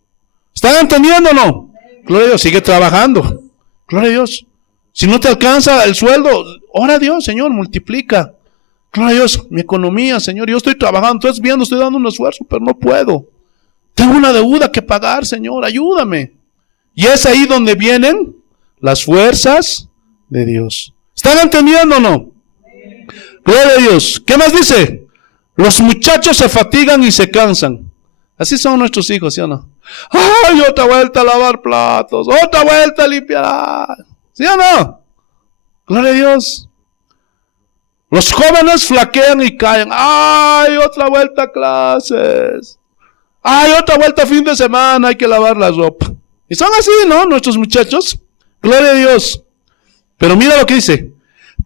¿Están entendiendo o no? Gloria a Dios, sigue trabajando. Gloria a Dios. Si no te alcanza el sueldo, ora a Dios, Señor, multiplica. Gloria a Dios, mi economía, Señor, yo estoy trabajando, estoy dando un esfuerzo, pero no puedo. Tengo una deuda que pagar, Señor, ayúdame. Y es ahí donde vienen las fuerzas de Dios. ¿Están entendiendo o no? Gloria a Dios. ¿Qué más dice? Los muchachos se fatigan y se cansan. Así son nuestros hijos, ¿sí o no? ¡Ay, otra vuelta a lavar platos! ¡Otra vuelta a limpiar! ¿Sí o no? Gloria a Dios. Los jóvenes flaquean y caen. ¡Ay, otra vuelta a clases! ¡Ay, otra vuelta a fin de semana! Hay que lavar la ropa. Y son así, ¿no? Nuestros muchachos. Gloria a Dios. Pero mira lo que dice.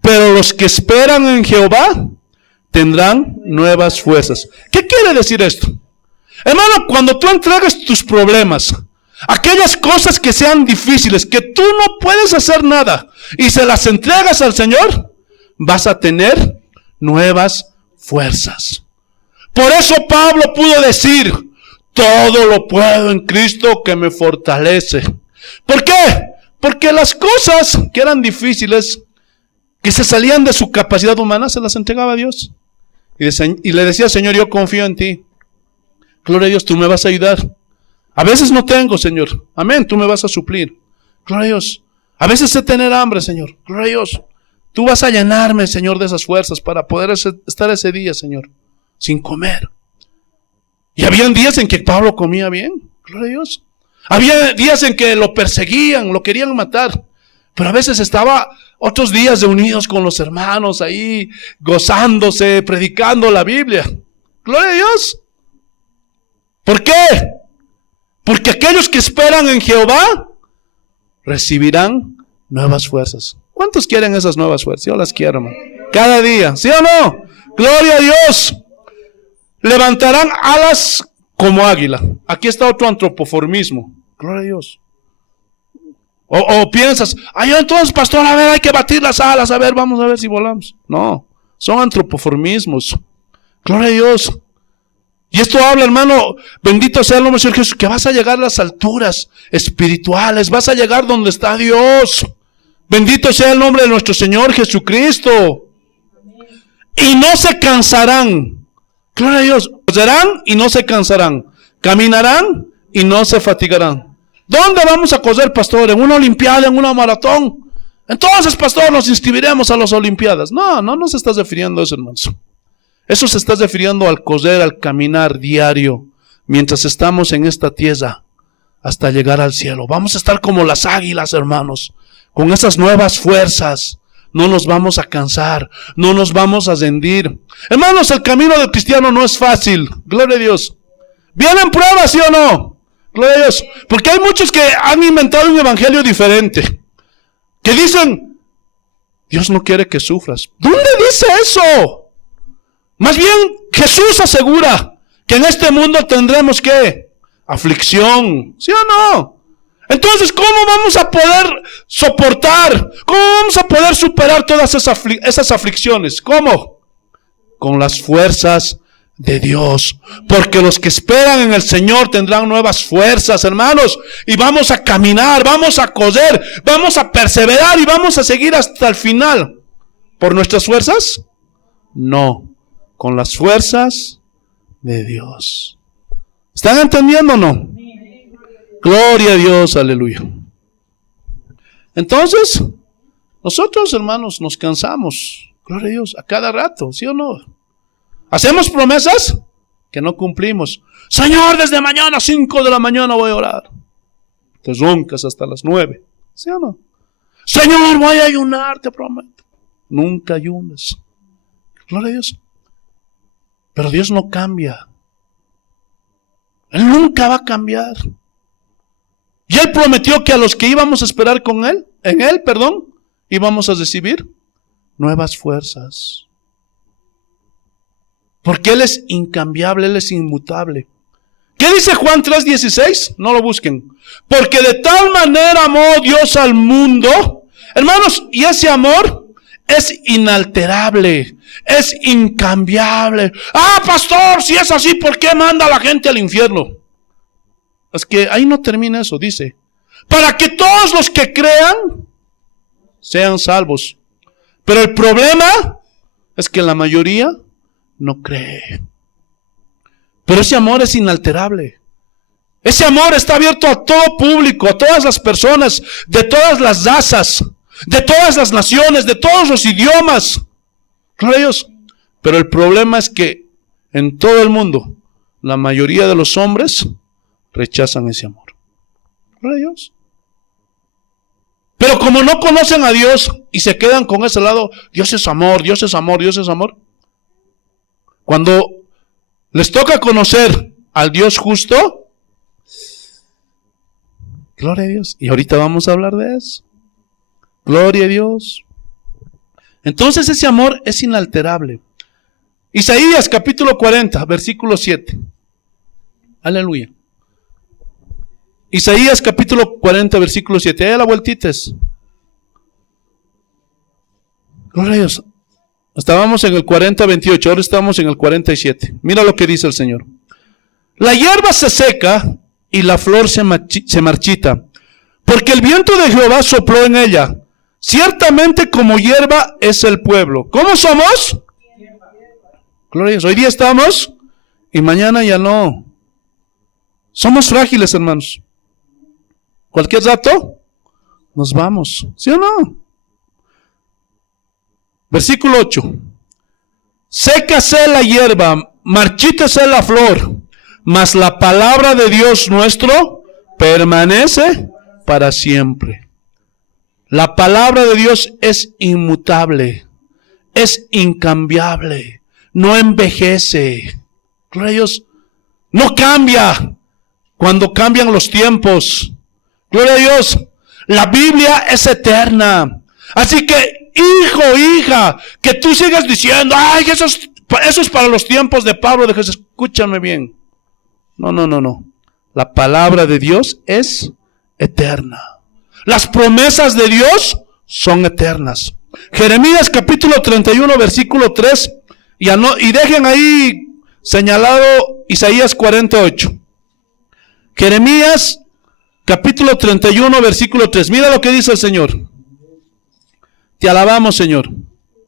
Pero los que esperan en Jehová tendrán nuevas fuerzas. ¿Qué quiere decir esto? Hermano, cuando tú entregues tus problemas, aquellas cosas que sean difíciles, que tú no puedes hacer nada, y se las entregas al Señor, vas a tener nuevas fuerzas. Por eso Pablo pudo decir, todo lo puedo en Cristo que me fortalece. ¿Por qué? Porque las cosas que eran difíciles, que se salían de su capacidad humana, se las entregaba a Dios. Y le decía, Señor, yo confío en ti. Gloria a Dios, tú me vas a ayudar. A veces no tengo, Señor. Amén, tú me vas a suplir. Gloria a Dios. A veces sé tener hambre, Señor. Gloria a Dios. Tú vas a llenarme, Señor, de esas fuerzas para poder estar ese día, Señor, sin comer. Y habían días en que Pablo comía bien. Gloria a Dios. Había días en que lo perseguían, lo querían matar. Pero a veces estaba otros días reunidos con los hermanos ahí, gozándose, predicando la Biblia. Gloria a Dios. ¿Por qué? Porque aquellos que esperan en Jehová recibirán nuevas fuerzas. ¿Cuántos quieren esas nuevas fuerzas? Yo las quiero, hermano. Cada día, ¿sí o no? Gloria a Dios. Levantarán alas como águila. Aquí está otro antropoformismo. Gloria a Dios. O piensas, ay, entonces, pastor, a ver, hay que batir las alas, a ver, vamos a ver si volamos. No, son antropoformismos. Gloria a Dios. Y esto habla, hermano, bendito sea el nombre del Señor Jesús, que vas a llegar a las alturas espirituales, vas a llegar donde está Dios. Bendito sea el nombre de nuestro Señor Jesucristo. Y no se cansarán. Gloria a Dios. Coserán y no se cansarán. Caminarán y no se fatigarán. ¿Dónde vamos a coser, pastor? ¿En una olimpiada, en una maratón? Entonces, pastor, nos inscribiremos a las olimpiadas. No se está refiriendo a eso, hermanos. Eso se está refiriendo al coser, al caminar diario, mientras estamos en esta tierra, hasta llegar al cielo. Vamos a estar como las águilas, hermanos, con esas nuevas fuerzas. No nos vamos a cansar, no nos vamos a rendir. Hermanos, el camino del cristiano no es fácil. Gloria a Dios. ¿Vienen pruebas, sí o no? Gloria a Dios. Porque hay muchos que han inventado un evangelio diferente. Que dicen, Dios no quiere que sufras. ¿Dónde dice eso? Más bien, Jesús asegura que en este mundo tendremos ¿qué? Aflicción. ¿Sí o no? Entonces, ¿cómo vamos a poder soportar? ¿Cómo vamos a poder superar todas esas aflicciones? ¿Cómo? Con las fuerzas de Dios. Porque los que esperan en el Señor tendrán nuevas fuerzas, hermanos. Y vamos a caminar, vamos a coser, vamos a perseverar y vamos a seguir hasta el final. ¿Por nuestras fuerzas? No. Con las fuerzas de Dios. ¿Están entendiendo o no? Gloria a Dios, aleluya. Entonces, nosotros, hermanos, nos cansamos, gloria a Dios, a cada rato, ¿sí o no? Hacemos promesas que no cumplimos. Señor, desde mañana 5 de la mañana voy a orar. Te roncas hasta las 9, ¿sí o no? Señor, voy a ayunar, te prometo. Nunca ayunas. Gloria a Dios. Pero Dios no cambia. Él nunca va a cambiar. Y Él prometió que a los que íbamos a esperar con Él, íbamos a recibir nuevas fuerzas. Porque Él es incambiable, Él es inmutable. ¿Qué dice Juan 3:16? No lo busquen. Porque de tal manera amó Dios al mundo, hermanos, y ese amor es inalterable, es incambiable. Ah, pastor, si es así, ¿por qué manda a la gente al infierno? Es que ahí no termina eso, dice, para que todos los que crean sean salvos. Pero el problema es que la mayoría no cree. Pero ese amor es inalterable. Ese amor está abierto a todo público, a todas las personas, de todas las razas, de todas las naciones, de todos los idiomas. Gloria a Dios. Pero el problema es que en todo el mundo, la mayoría de los hombres rechazan ese amor. Gloria a Dios. Pero como no conocen a Dios y se quedan con ese lado, Dios es amor, Dios es amor, Dios es amor. Cuando les toca conocer al Dios justo, gloria a Dios. Y ahorita vamos a hablar de eso. Gloria a Dios. Entonces ese amor es inalterable. Isaías capítulo 40, versículo 7. Aleluya. Isaías capítulo 40, versículo 7. Ahí a la vueltitas. Gloria a Dios. Estábamos en el 40, 28. Ahora estamos en el 47. Mira lo que dice el Señor. La hierba se seca y la flor se marchita, porque el viento de Jehová sopló en ella. Ciertamente como hierba es el pueblo. ¿Cómo somos? Gloria a Dios. Hoy día estamos y mañana ya no. Somos frágiles, hermanos. Cualquier rato nos vamos. ¿Sí o no? Versículo 8. Sécase la hierba, marchítese la flor, mas la palabra de Dios nuestro permanece para siempre. La palabra de Dios es inmutable, es incambiable, no envejece. Gloria a Dios, no cambia cuando cambian los tiempos. Gloria a Dios, la Biblia es eterna. Así que, hijo, hija, que tú sigas diciendo, ay, eso es para los tiempos de Pablo, de Jesús. Escúchame bien. No. La palabra de Dios es eterna. Las promesas de Dios son eternas. Jeremías capítulo 31, versículo 3. Y dejen ahí señalado Isaías 48. Jeremías capítulo 31, versículo 3. Mira lo que dice el Señor. Te alabamos, Señor.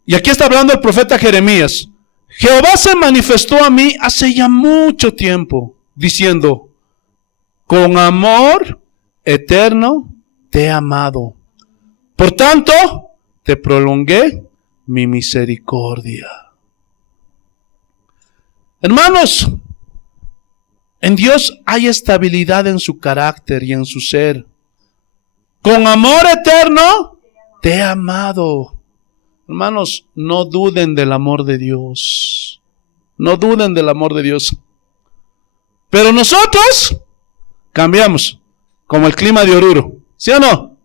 Y aquí está hablando el profeta Jeremías. Jehová se manifestó a mí hace ya mucho tiempo, diciendo, con amor eterno te he amado. Por tanto, te prolongué mi misericordia. Hermanos, en Dios hay estabilidad en su carácter y en su ser. Con amor eterno te he amado. Hermanos, no duden del amor de Dios. No duden del amor de Dios. Pero nosotros cambiamos, como el clima de Oruro. ¿Sí o no?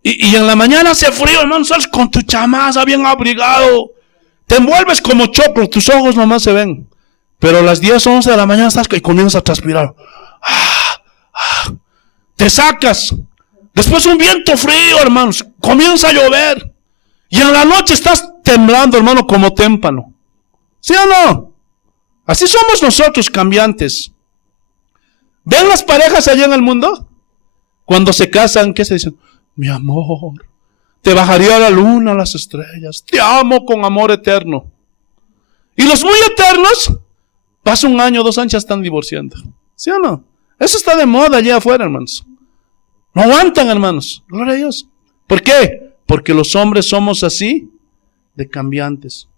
Y en la mañana hace frío, hermano, sales con tu chamaza bien abrigado. Te envuelves como choclo, tus ojos nomás se ven. Pero a las 10, 11 de la mañana estás y comienzas a transpirar. Te sacas. Después un viento frío, hermanos. Comienza a llover. Y en la noche estás temblando, hermano, como témpano. ¿Sí o no? Así somos nosotros, cambiantes. ¿Ven las parejas allá en el mundo? Cuando se casan, ¿qué se dicen? Mi amor, te bajaría la luna, las estrellas. Te amo con amor eterno. Y los muy eternos, pasa 1 año, 2 años, ya están divorciando. ¿Sí o no? Eso está de moda allá afuera, hermanos. No aguantan, hermanos. Gloria a Dios. ¿Por qué? Porque los hombres somos así, de cambiantes.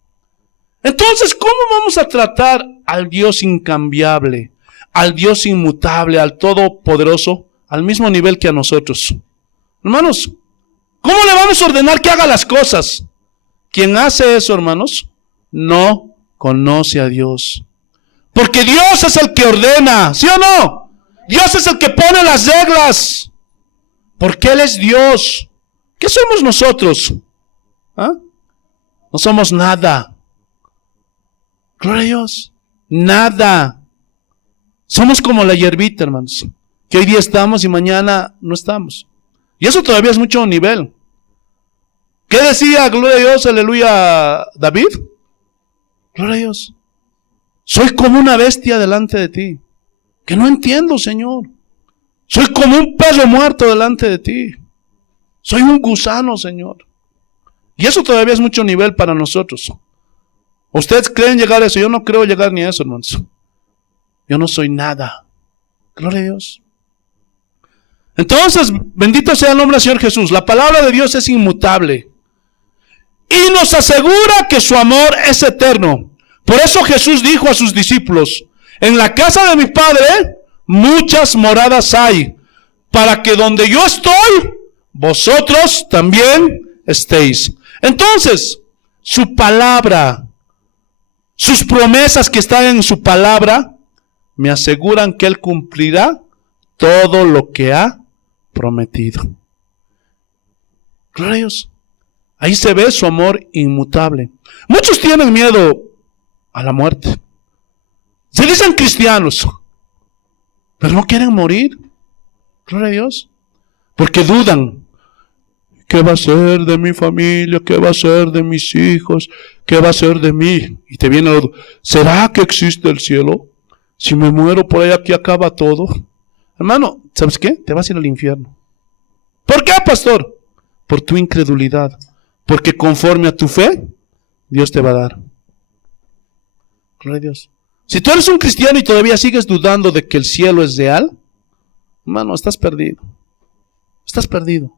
Entonces, ¿cómo vamos a tratar al Dios incambiable, al Dios inmutable, al Todopoderoso, al mismo nivel que a nosotros? Hermanos, ¿cómo le vamos a ordenar que haga las cosas? Quien hace eso, hermanos, no conoce a Dios. Porque Dios es el que ordena, ¿sí o no? Dios es el que pone las reglas. Porque Él es Dios. ¿Qué somos nosotros? ¿Ah? No somos nada. Gloria a Dios. Nada. Somos como la hierbita, hermanos. Que hoy día estamos y mañana no estamos. Y eso todavía es mucho nivel. ¿Qué decía, gloria a Dios, aleluya, David? Gloria a Dios. Soy como una bestia delante de ti, que no entiendo, Señor. Soy como un perro muerto delante de ti. Soy un gusano, Señor. Y eso todavía es mucho nivel para nosotros. ¿Ustedes creen llegar a eso? Yo no creo llegar ni a eso, hermanos. Yo no soy nada. Gloria a Dios. Entonces, bendito sea el nombre del Señor Jesús. La palabra de Dios es inmutable. Y nos asegura que su amor es eterno. Por eso Jesús dijo a sus discípulos, en la casa de mi Padre muchas moradas hay, para que donde yo estoy, vosotros también estéis. Entonces, su palabra, sus promesas que están en su palabra, me aseguran que Él cumplirá todo lo que ha prometido. Gloria a Dios. Ahí se ve su amor inmutable. Muchos tienen miedo a la muerte. Se dicen cristianos, pero no quieren morir. Gloria a Dios. Porque dudan. ¿Qué va a ser de mi familia? ¿Qué va a ser de mis hijos? ¿Qué va a ser de mí? Y te viene la duda. ¿Será que existe el cielo? Si me muero por ahí, aquí acaba todo. Hermano, ¿sabes qué? Te vas a ir al infierno. ¿Por qué, pastor? Por tu incredulidad. Porque conforme a tu fe, Dios te va a dar. Gloria a Dios. Si tú eres un cristiano y todavía sigues dudando de que el cielo es real, hermano, estás perdido. Estás perdido.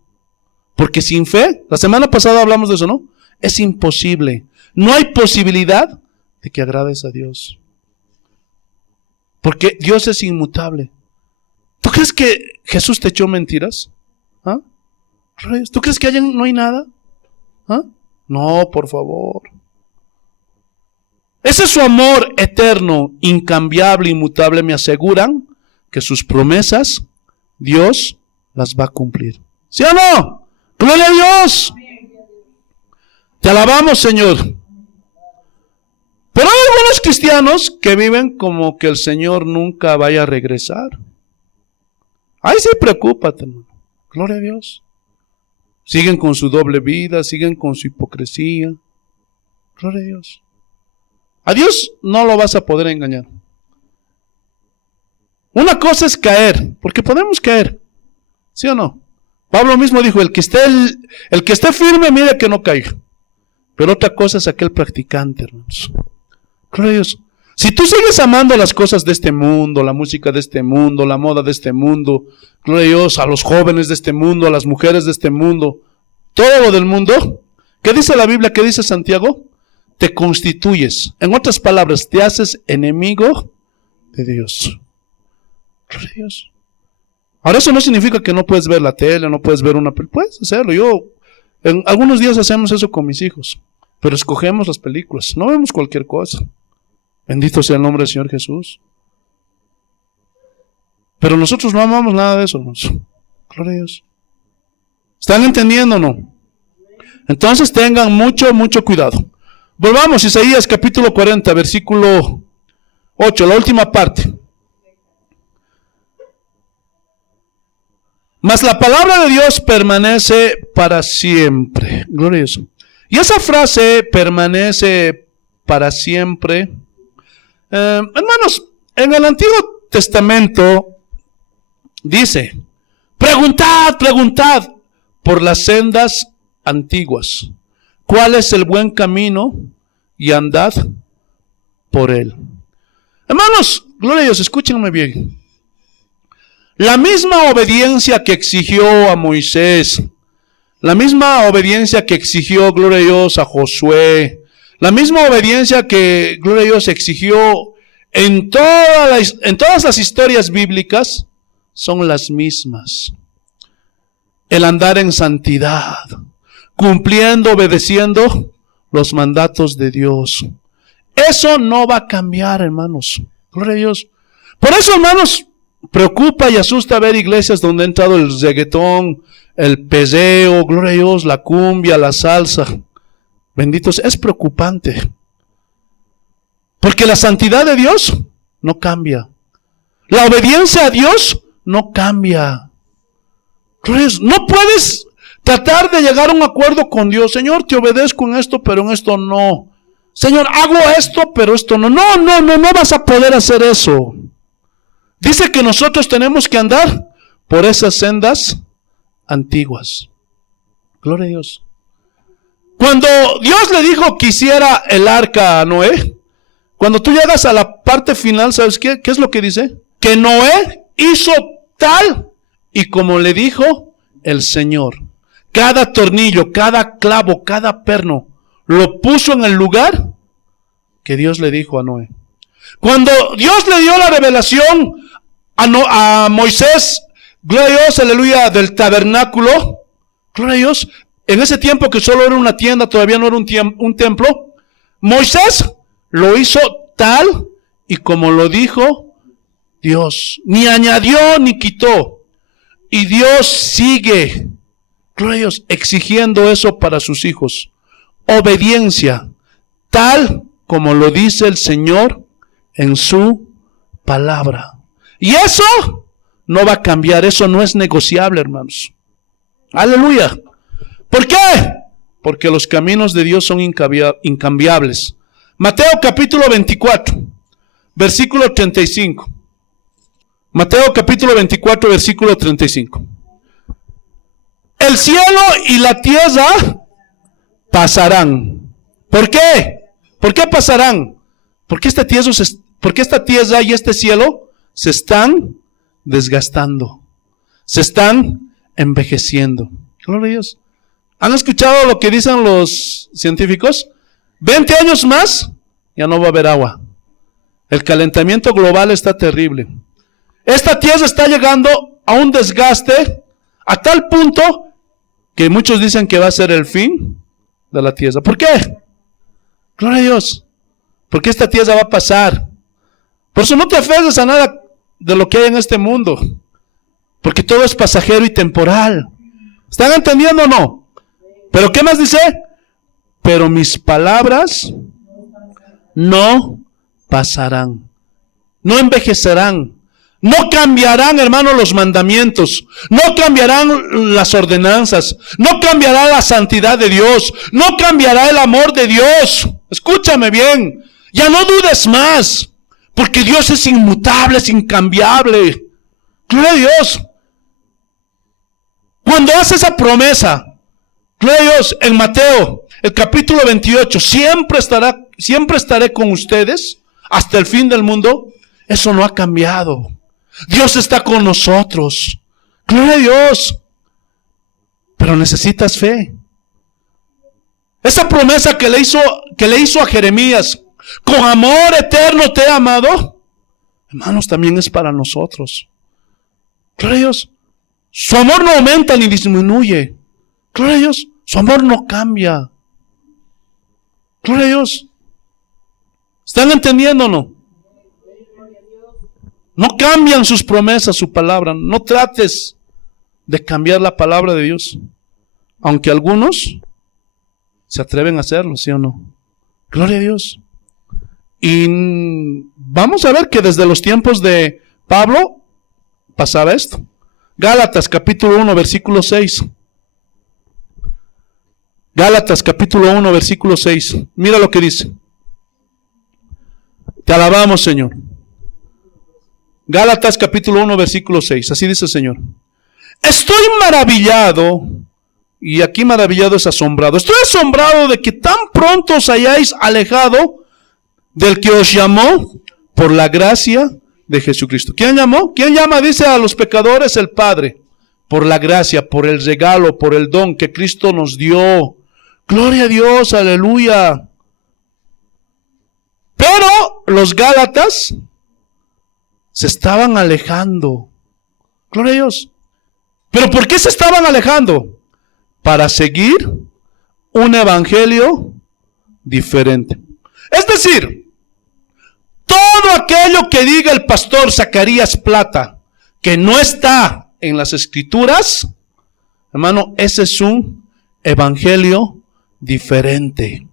Porque sin fe, la semana pasada hablamos de eso, ¿no? Es imposible. No hay posibilidad de que agrades a Dios. Porque Dios es inmutable. ¿Tú crees que Jesús te echó mentiras? ¿Ah? ¿Tú crees que allá no hay nada? ¿Ah? No, por favor. Ese es su amor eterno, incambiable, inmutable. Me aseguran que sus promesas, Dios las va a cumplir. ¿Sí o no? ¡Gloria a Dios! Te alabamos, Señor. Pero hay algunos cristianos que viven como que el Señor nunca vaya a regresar. Ahí sí, preocúpate, hermano. Gloria a Dios. Siguen con su doble vida, siguen con su hipocresía. Gloria a Dios. A Dios no lo vas a poder engañar. Una cosa es caer, porque podemos caer. ¿Sí o no? Pablo mismo dijo, el que esté firme, mire que no caiga. Pero otra cosa es aquel practicante, hermanos. Gloria a Dios. Si tú sigues amando las cosas de este mundo, la música de este mundo, la moda de este mundo, gloria a Dios, a los jóvenes de este mundo, a las mujeres de este mundo, todo lo del mundo, ¿qué dice la Biblia? ¿Qué dice Santiago? Te constituyes. En otras palabras, te haces enemigo de Dios. Gloria a Dios. Ahora eso no significa que no puedes ver la tele, no puedes ver una película. Puedes hacerlo. En algunos días hacemos eso con mis hijos, pero escogemos las películas, no vemos cualquier cosa. Bendito sea el nombre del Señor Jesús. Pero nosotros no amamos nada de eso, hermanos. Gloria a Dios. ¿Están entendiendo o no? Entonces tengan mucho cuidado. Volvamos a Isaías capítulo 40, versículo 8, la última parte. Mas la palabra de Dios permanece para siempre. Gloria a Dios. Y esa frase permanece para siempre. Hermanos, en el Antiguo Testamento dice, preguntad por las sendas antiguas, cuál es el buen camino y andad por él. Hermanos, gloria a Dios, escúchenme bien. La misma obediencia que exigió a Moisés, la misma obediencia que exigió, gloria a Dios, a Josué, la misma obediencia que, gloria a Dios, exigió en todas las historias bíblicas, son las mismas. El andar en santidad, cumpliendo, obedeciendo los mandatos de Dios. Eso no va a cambiar, hermanos. Gloria a Dios. Por eso, hermanos, preocupa y asusta ver iglesias donde ha entrado el reggaetón, el pezeo, gloria a Dios, la cumbia, la salsa. Benditos, es preocupante. Porque la santidad de Dios no cambia. La obediencia a Dios no cambia. Gloria a Dios. No puedes tratar de llegar a un acuerdo con Dios. Señor, te obedezco en esto, pero en esto no. Señor, hago esto, pero esto no. No vas a poder hacer eso. Dice que nosotros tenemos que andar por esas sendas antiguas. Gloria a Dios. Cuando Dios le dijo que hiciera el arca a Noé, cuando tú llegas a la parte final, ¿sabes qué? ¿Qué es lo que dice? Que Noé hizo tal y como le dijo el Señor. Cada tornillo, cada clavo, cada perno, lo puso en el lugar que Dios le dijo a Noé. Cuando Dios le dio la revelación a Moisés, gloria a Dios, aleluya, del tabernáculo, gloria a Dios, en ese tiempo que solo era una tienda, todavía no era un templo, Moisés lo hizo tal y como lo dijo Dios, ni añadió ni quitó. Y Dios sigue, gloria a Dios, exigiendo eso para sus hijos. Obediencia, tal como lo dice el Señor en su palabra. Y eso no va a cambiar, eso no es negociable, hermanos. Aleluya. ¿Por qué? Porque los caminos de Dios son incambiables. Mateo capítulo 24, versículo 35. Mateo capítulo 24, versículo 35. El cielo y la tierra pasarán. ¿Por qué? ¿Por qué pasarán? Porque esta tierra y este cielo se están desgastando. Se están envejeciendo. Gloria a Dios. ¿Han escuchado lo que dicen los científicos? 20 años más, ya no va a haber agua. El calentamiento global está terrible. Esta tierra está llegando a un desgaste a tal punto que muchos dicen que va a ser el fin de la tierra. ¿Por qué? Gloria a Dios. Porque esta tierra va a pasar. Por eso no te aferres a nada de lo que hay en este mundo. Porque todo es pasajero y temporal. ¿Están entendiendo o no? ¿Pero qué más dice? Pero mis palabras no pasarán. No envejecerán. No cambiarán, hermano, los mandamientos. No cambiarán las ordenanzas. No cambiará la santidad de Dios. No cambiará el amor de Dios. Escúchame bien. Ya no dudes más. Porque Dios es inmutable, es incambiable. Gloria a Dios. Cuando hace esa promesa, gloria a Dios, en Mateo, el capítulo 28, siempre estaré con ustedes hasta el fin del mundo. Eso no ha cambiado. Dios está con nosotros. Gloria a Dios. Pero necesitas fe. Esa promesa que le hizo a Jeremías, con amor eterno te he amado, hermanos, también es para nosotros. Gloria a Dios. Su amor no aumenta ni disminuye. Gloria a Dios. Su amor no cambia. Gloria a Dios. ¿Están entendiendo o no? No cambian sus promesas, su palabra. No trates de cambiar la palabra de Dios. Aunque algunos se atreven a hacerlo, ¿sí o no? Gloria a Dios. Y vamos a ver que desde los tiempos de Pablo pasaba esto. Gálatas capítulo 1, versículo 6. Gálatas capítulo 1, versículo 6. Mira lo que dice. Te alabamos, Señor. Gálatas capítulo 1, versículo 6. Así dice el Señor. Estoy maravillado, y aquí maravillado es asombrado. Estoy asombrado de que tan pronto os hayáis alejado del que os llamó por la gracia de Jesucristo. ¿Quién llamó? ¿Quién llama? Dice a los pecadores el Padre. Por la gracia, por el regalo, por el don que Cristo nos dio. Gloria a Dios, aleluya. Pero los Gálatas se estaban alejando. Gloria a Dios. ¿Pero por qué se estaban alejando? Para seguir un evangelio diferente. Es decir, todo aquello que diga el pastor Zacarías Plata, que no está en las escrituras, hermano, ese es un evangelio diferente.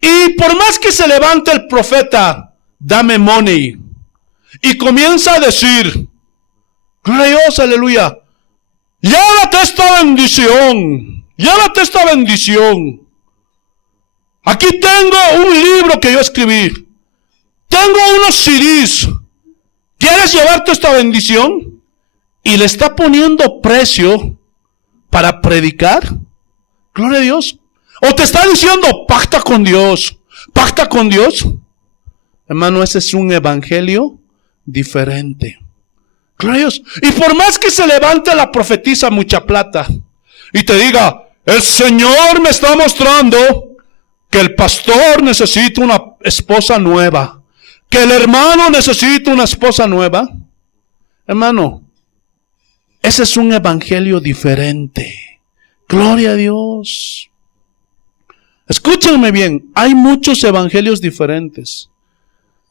Y por más que se levante el profeta, dame money, y comienza a decir, gloria a Dios, aleluya, llévate esta bendición, llévate esta bendición. Aquí tengo un libro que yo escribí, tengo unos CDs, ¿quieres llevarte esta bendición? Y le está poniendo precio para predicar, gloria a Dios. O te está diciendo, pacta con Dios, pacta con Dios. Hermano, ese es un evangelio diferente. Gloria a Dios. Y por más que se levante la profetisa Mucha Plata y te diga, el Señor me está mostrando que el pastor necesita una esposa nueva, que el hermano necesita una esposa nueva, hermano, ese es un evangelio diferente. Gloria a Dios. Escúchenme bien, hay muchos evangelios diferentes.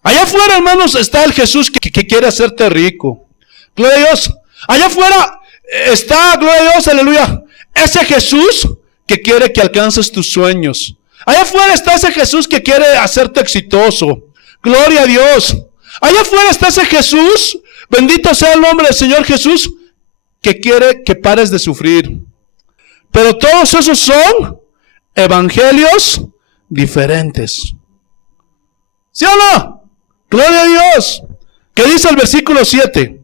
Allá afuera, hermanos, está el Jesús que quiere hacerte rico. Gloria a Dios. Allá afuera está, gloria a Dios, aleluya, ese Jesús que quiere que alcances tus sueños. Allá afuera está ese Jesús que quiere hacerte exitoso. Gloria a Dios. Allá afuera está ese Jesús, bendito sea el nombre del Señor Jesús, que quiere que pares de sufrir. Pero todos esos son evangelios diferentes. ¿Sí o no? Gloria a Dios. ¿Qué dice el versículo 7?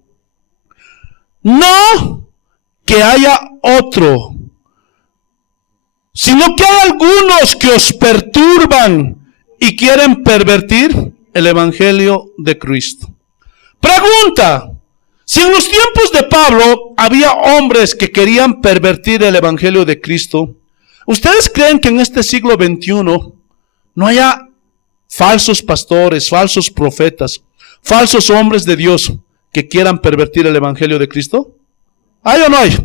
No que haya otro, sino que hay algunos que os perturban y quieren pervertir el evangelio de Cristo. Pregunta: si en los tiempos de Pablo había hombres que querían pervertir el evangelio de Cristo, ¿ustedes creen que en este siglo XXI no haya falsos pastores, falsos profetas, falsos hombres de Dios que quieran pervertir el evangelio de Cristo? ¿Hay o no hay?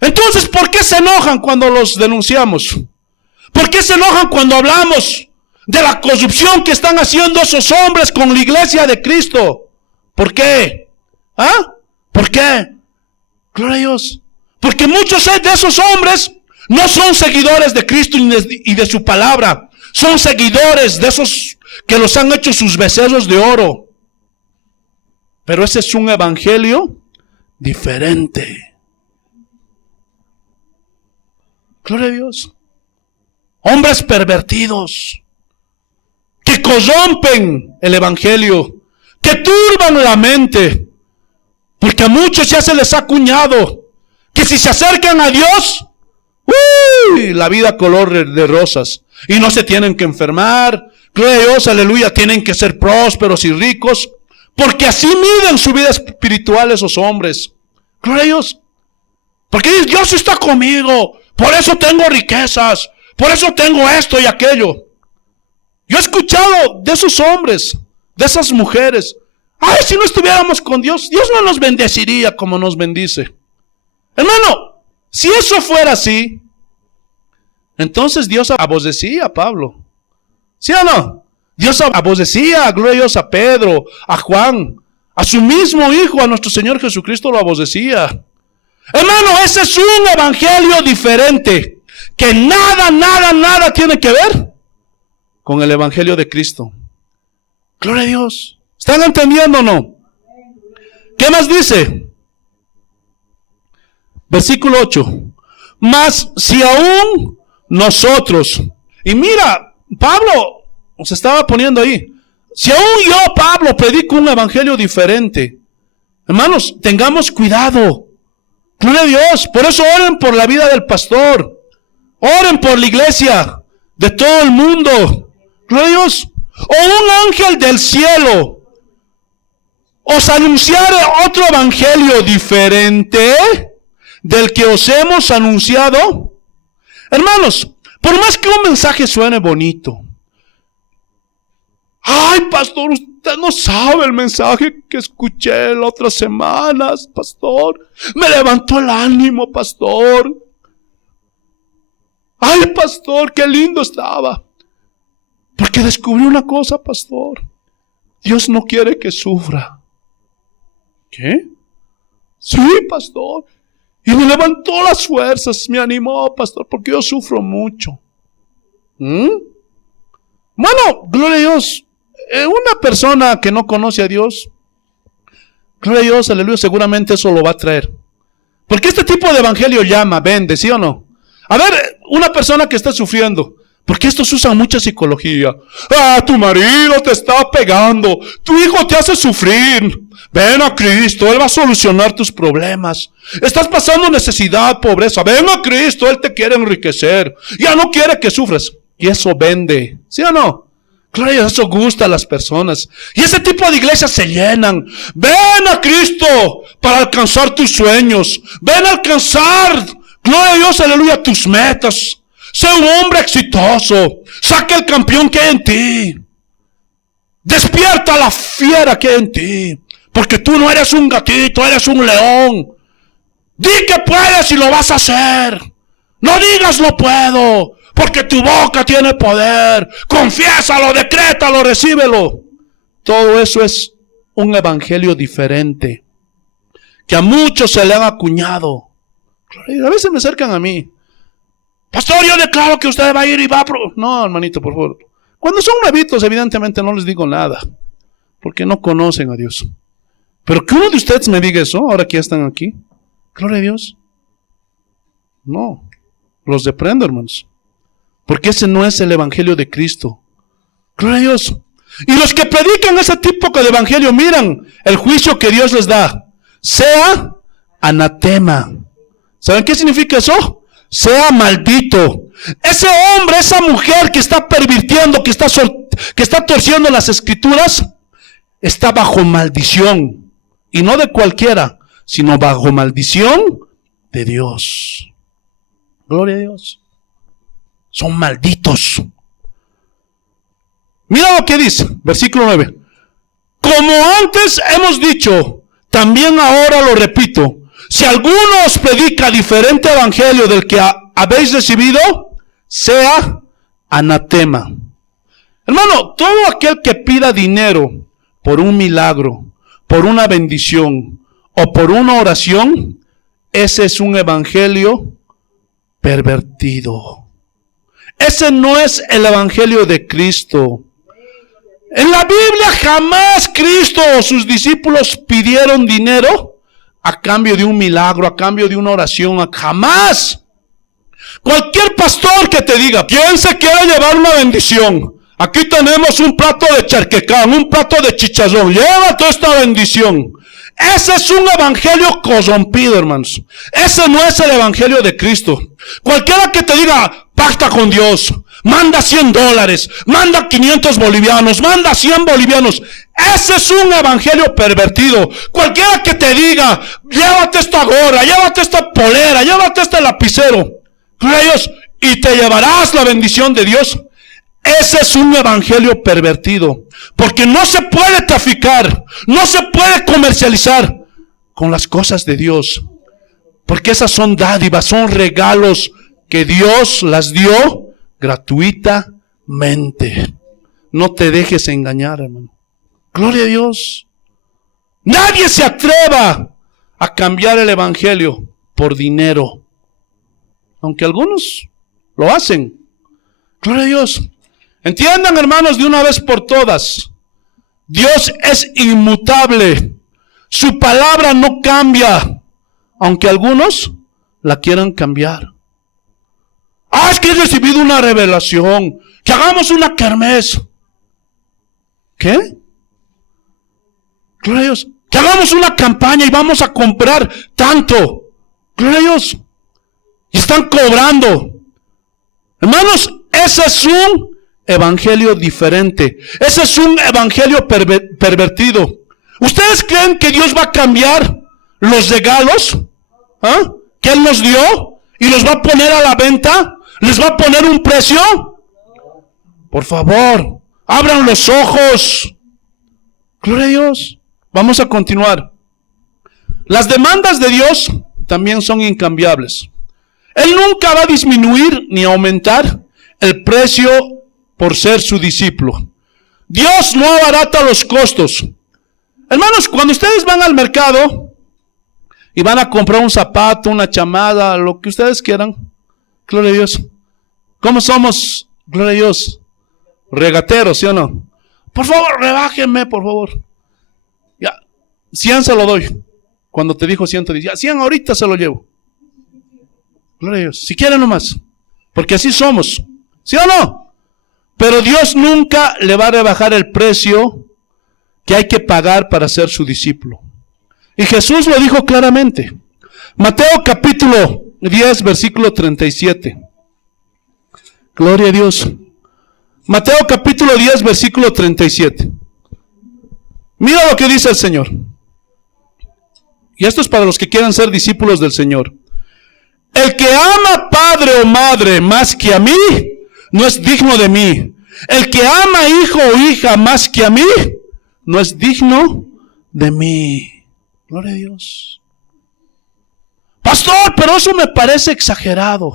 Entonces, ¿por qué se enojan cuando los denunciamos? ¿Por qué se enojan cuando hablamos de la corrupción que están haciendo esos hombres con la iglesia de Cristo? ¿Por qué? ¿Ah? ¿Por qué? Gloria a Dios. Porque muchos de esos hombres no son seguidores de Cristo y de su palabra. Son seguidores de esos que los han hecho sus becerros de oro. Pero ese es un evangelio diferente. Gloria a Dios. Hombres pervertidos que corrompen el evangelio, que turban la mente, porque a muchos ya se les ha acuñado que si se acercan a Dios, la vida color de rosas, y no se tienen que enfermar. Gloria a Dios, aleluya, tienen que ser prósperos y ricos, porque así miden su vida espiritual esos hombres. Gloria a Dios. Porque Dios está conmigo, por eso tengo riquezas, por eso tengo esto y aquello. Yo he escuchado de esos hombres, de esas mujeres: ay, si no estuviéramos con Dios, Dios no nos bendeciría como nos bendice. Hermano, si eso fuera así, entonces Dios aborrecía a Pablo. ¿Sí o no? Dios aborrecía, gloria a Dios, a Pedro, a Juan, a su mismo Hijo, a nuestro Señor Jesucristo lo aborrecía. Hermano, ese es un evangelio diferente, que nada tiene que ver con el evangelio de Cristo. Gloria a Dios. ¿Están entendiendo o no? ¿Qué más dice? Versículo 8. Mas si aún nosotros, y mira, Pablo se estaba poniendo ahí, si aún yo, Pablo, predico un evangelio diferente, hermanos, tengamos cuidado. Gloria a Dios. Por eso oren por la vida del pastor, oren por la iglesia de todo el mundo. Gloria a Dios. O un ángel del cielo os anunciare otro evangelio diferente del que os hemos anunciado. Hermanos, por más que un mensaje suene bonito, ay, pastor, usted no sabe el mensaje que escuché las otras semanas, pastor. Me levantó el ánimo, pastor. Ay, pastor, qué lindo estaba. Porque descubrí una cosa, pastor. Dios no quiere que sufra. ¿Qué? Sí, pastor. Y me levantó las fuerzas, me animó, pastor, porque yo sufro mucho. Bueno, gloria a Dios. Una persona que no conoce a Dios, gloria a Dios, aleluya, seguramente eso lo va a traer. Porque este tipo de evangelio llama, vende, ¿sí o no? A ver, una persona que está sufriendo, porque estos usan mucha psicología. Ah, tu marido te está pegando, tu hijo te hace sufrir. Ven a Cristo, Él va a solucionar tus problemas. Estás pasando necesidad, pobreza. Ven a Cristo, Él te quiere enriquecer. Ya no quiere que sufras. Y eso vende, ¿sí o no? Claro, eso gusta a las personas. Y ese tipo de iglesias se llenan. Ven a Cristo para alcanzar tus sueños. Ven a alcanzar, gloria a Dios, aleluya, tus metas. Sé un hombre exitoso. Saca el campeón que hay en ti. Despierta la fiera que hay en ti. Porque tú no eres un gatito, eres un león. Di que puedes y lo vas a hacer. No digas no puedo, porque tu boca tiene poder. Confiésalo, decrétalo, recíbelo. Todo eso es un evangelio diferente, que a muchos se le han acuñado. A veces me acercan a mí: pastor, yo declaro que usted va a ir y va a... No, hermanito, por favor. Cuando son nuevitos, evidentemente no les digo nada. porque no conocen a Dios. Pero que uno de ustedes me diga eso, ahora que ya están aquí, gloria a Dios. No, los reprendo, hermanos, porque ese no es el evangelio de Cristo. Gloria a Dios. Y los que predican ese tipo de evangelio, miran el juicio que Dios les da. Sea anatema. ¿Saben qué significa eso? Sea maldito. Ese hombre, esa mujer que está pervirtiendo, que está torciendo las escrituras, está bajo maldición. Y no de cualquiera, sino bajo maldición de Dios. Gloria a Dios. Son malditos. Mira lo que dice, versículo 9. Como antes hemos dicho, también ahora lo repito. Si alguno os predica diferente evangelio del que habéis recibido, sea anatema. Hermano, todo aquel que pida dinero por un milagro, por una bendición o por una oración, ese es un evangelio pervertido. Ese no es el evangelio de Cristo. En la Biblia jamás Cristo o sus discípulos pidieron dinero a cambio de un milagro, a cambio de una oración. Jamás. Cualquier pastor que te diga, ¿quién se quiere llevar una bendición? Aquí tenemos un plato de charquecán, un plato de chicharrón. Llévate esta bendición. Ese es un evangelio corrompido, hermanos. Ese no es el evangelio de Cristo. Cualquiera que te diga, pacta con Dios, manda $100, manda 500 bolivianos, manda 100 bolivianos. Ese es un evangelio pervertido. Cualquiera que te diga, llévate esta gorra, llévate esta polera, llévate este lapicero, Dios, y te llevarás la bendición de Dios. Ese es un evangelio pervertido, porque no se puede traficar, no se puede comercializar con las cosas de Dios, porque esas son dádivas, son regalos que Dios las dio gratuitamente. No te dejes engañar, hermano. Gloria a Dios. Nadie se atreva a cambiar el evangelio por dinero, aunque algunos lo hacen. Gloria a Dios. Entiendan, hermanos, de una vez por todas, Dios es inmutable. Su palabra no cambia, aunque algunos la quieran cambiar. Es que he recibido una revelación, que hagamos una kermés. ¿Qué? Gloria a Dios. Que hagamos una campaña y vamos a comprar tanto. Gloria a Dios. Y están cobrando. Hermanos, ese es un evangelio diferente. Ese es un evangelio pervertido. ¿Ustedes creen que Dios va a cambiar los regalos que Él nos dio y los va a poner a la venta? ¿Les va a poner un precio? Por favor, abran los ojos. Gloria a Dios. Vamos a continuar. Las demandas de Dios también son incambiables. Él nunca va a disminuir ni aumentar el precio por ser su discípulo. Dios no abarata los costos. Hermanos, cuando ustedes van al mercado y van a comprar un zapato, una chamada, lo que ustedes quieran, gloria a Dios. ¿Cómo somos? Gloria a Dios. Regateros, ¿sí o no? Por favor, rebájenme, por favor. Ya, 100 se lo doy. Cuando te dijo 100, te dice, 100 ahorita se lo llevo. Gloria a Dios. Si quieren nomás. Porque así somos. ¿Sí o no? Pero Dios nunca le va a rebajar el precio que hay que pagar para ser su discípulo. Y Jesús lo dijo claramente. Mateo capítulo 10, versículo 37. Gloria a Dios. Mateo capítulo 10, versículo 37. Mira lo que dice el Señor. Y esto es para los que quieran ser discípulos del Señor. El que ama padre o madre más que a mí, no es digno de mí. El que ama hijo o hija más que a mí, no es digno de mí. Gloria a Dios. Pastor, pero eso me parece exagerado.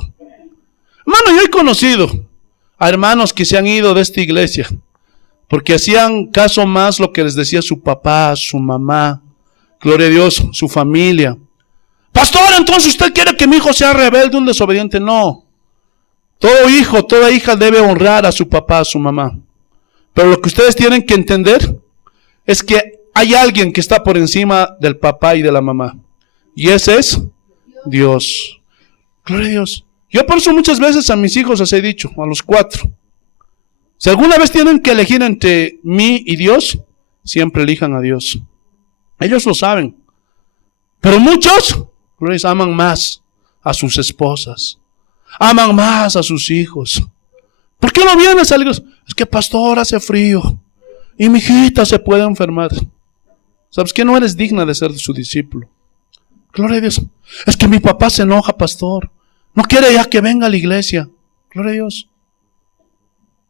Hermano, yo he conocido a hermanos que se han ido de esta iglesia porque hacían caso más lo que les decía su papá, su mamá, gloria a Dios, su familia. Pastor, entonces usted quiere que mi hijo sea rebelde, un desobediente. No. Todo hijo, toda hija debe honrar a su papá, a su mamá. Pero lo que ustedes tienen que entender es que hay alguien que está por encima del papá y de la mamá. Y ese es Dios. Gloria a Dios. Yo por eso muchas veces a mis hijos les he dicho, a los 4, si alguna vez tienen que elegir entre mí y Dios, siempre elijan a Dios. Ellos lo saben. Pero muchos aman más a sus esposas, aman más a sus hijos. ¿Por qué no vienes a la iglesia? Es que pastor, hace frío y mi hijita se puede enfermar. ¿Sabes que no eres digna de ser su discípulo? Gloria a Dios. Es que mi papá se enoja, pastor. No quiere ya que venga a la iglesia. Gloria a Dios.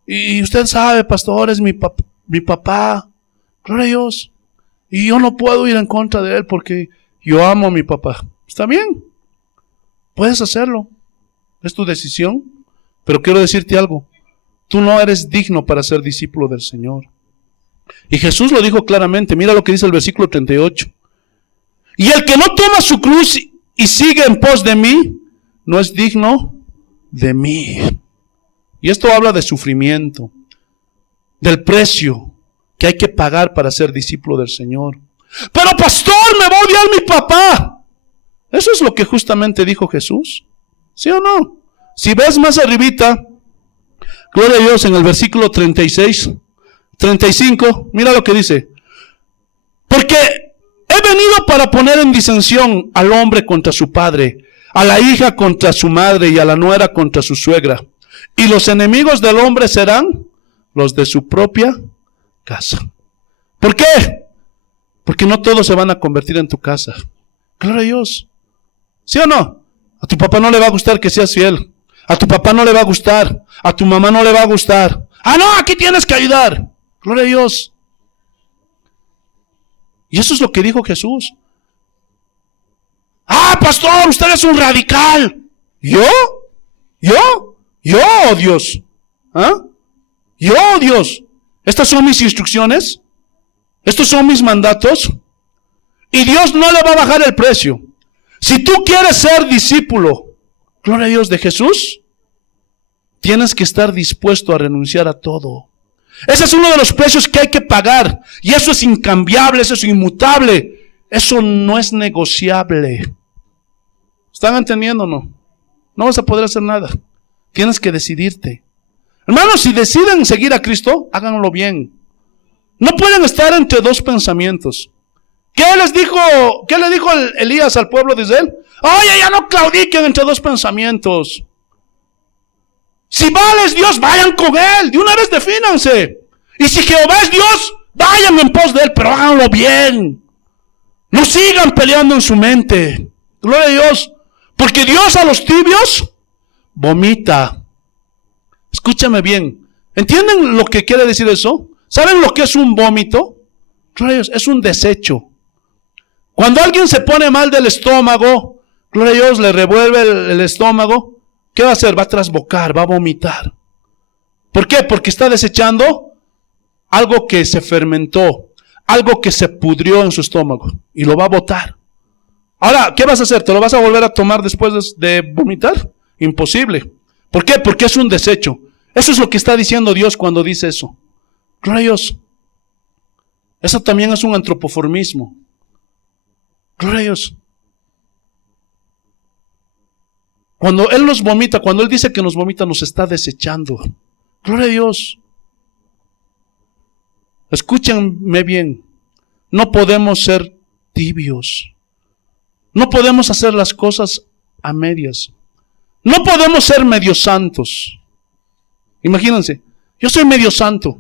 Y usted sabe, pastor, es mi papá. Gloria a Dios. Y yo no puedo ir en contra de él porque yo amo a mi papá. Está bien. Puedes hacerlo. Es tu decisión. Pero quiero decirte algo. Tú no eres digno para ser discípulo del Señor. Y Jesús lo dijo claramente. Mira lo que dice el versículo 38. Y el que no toma su cruz y sigue en pos de mí, no es digno de mí. Y esto habla de sufrimiento, del precio que hay que pagar para ser discípulo del Señor. Pero pastor, me va a odiar mi papá. Eso es lo que justamente dijo Jesús. ¿Sí o no? Si ves más arribita, gloria a Dios, en el versículo 35, mira lo que dice. Porque he venido para poner en disensión al hombre contra su padre, a la hija contra su madre y a la nuera contra su suegra. Y los enemigos del hombre serán los de su propia casa. ¿Por qué? Porque no todos se van a convertir en tu casa. Gloria a Dios. ¿Sí o no? A tu papá no le va a gustar que seas fiel. A tu papá no le va a gustar. A tu mamá no le va a gustar. Ah, no, aquí tienes que ayudar. Gloria a Dios. Y eso es lo que dijo Jesús. Ah, pastor, usted es un radical. ¿Yo? Dios. ¿Ah? Yo, Dios. Estas son mis instrucciones. Estos son mis mandatos. Y Dios no le va a bajar el precio. Si tú quieres ser discípulo, gloria a Dios, de Jesús, tienes que estar dispuesto a renunciar a todo. Ese es uno de los precios que hay que pagar. Y eso es incambiable, eso es inmutable. Eso no es negociable. ¿Están entendiendo o no? No vas a poder hacer nada. Tienes que decidirte. Hermanos, si deciden seguir a Cristo, háganlo bien. No pueden estar entre dos pensamientos. ¿Qué le dijo Elías al pueblo de Israel? Oye, ya no claudiquen entre dos pensamientos. Si Baal es Dios, vayan con él. De una vez defínanse. Y si Jehová es Dios, vayan en pos de él, pero háganlo bien. No sigan peleando en su mente. Gloria a Dios. Porque Dios a los tibios vomita. Escúchame bien. ¿Entienden lo que quiere decir eso? ¿Saben lo que es un vómito? Gloria a Dios, es un desecho. Cuando alguien se pone mal del estómago, gloria a Dios, le revuelve el estómago, ¿qué va a hacer? Va a trasbocar, va a vomitar. ¿Por qué? Porque está desechando algo que se fermentó, algo que se pudrió en su estómago y lo va a botar. Ahora, ¿qué vas a hacer? ¿Te lo vas a volver a tomar después de vomitar? Imposible. ¿Por qué? Porque es un desecho. Eso es lo que está diciendo Dios cuando dice eso. Gloria a Dios. Eso también es un antropoformismo. Gloria a Dios. Cuando Él nos vomita, cuando Él dice que nos vomita, nos está desechando. Gloria a Dios. Escúchenme bien. No podemos ser tibios. No podemos hacer las cosas a medias. No podemos ser medio santos. Imagínense, yo soy medio santo.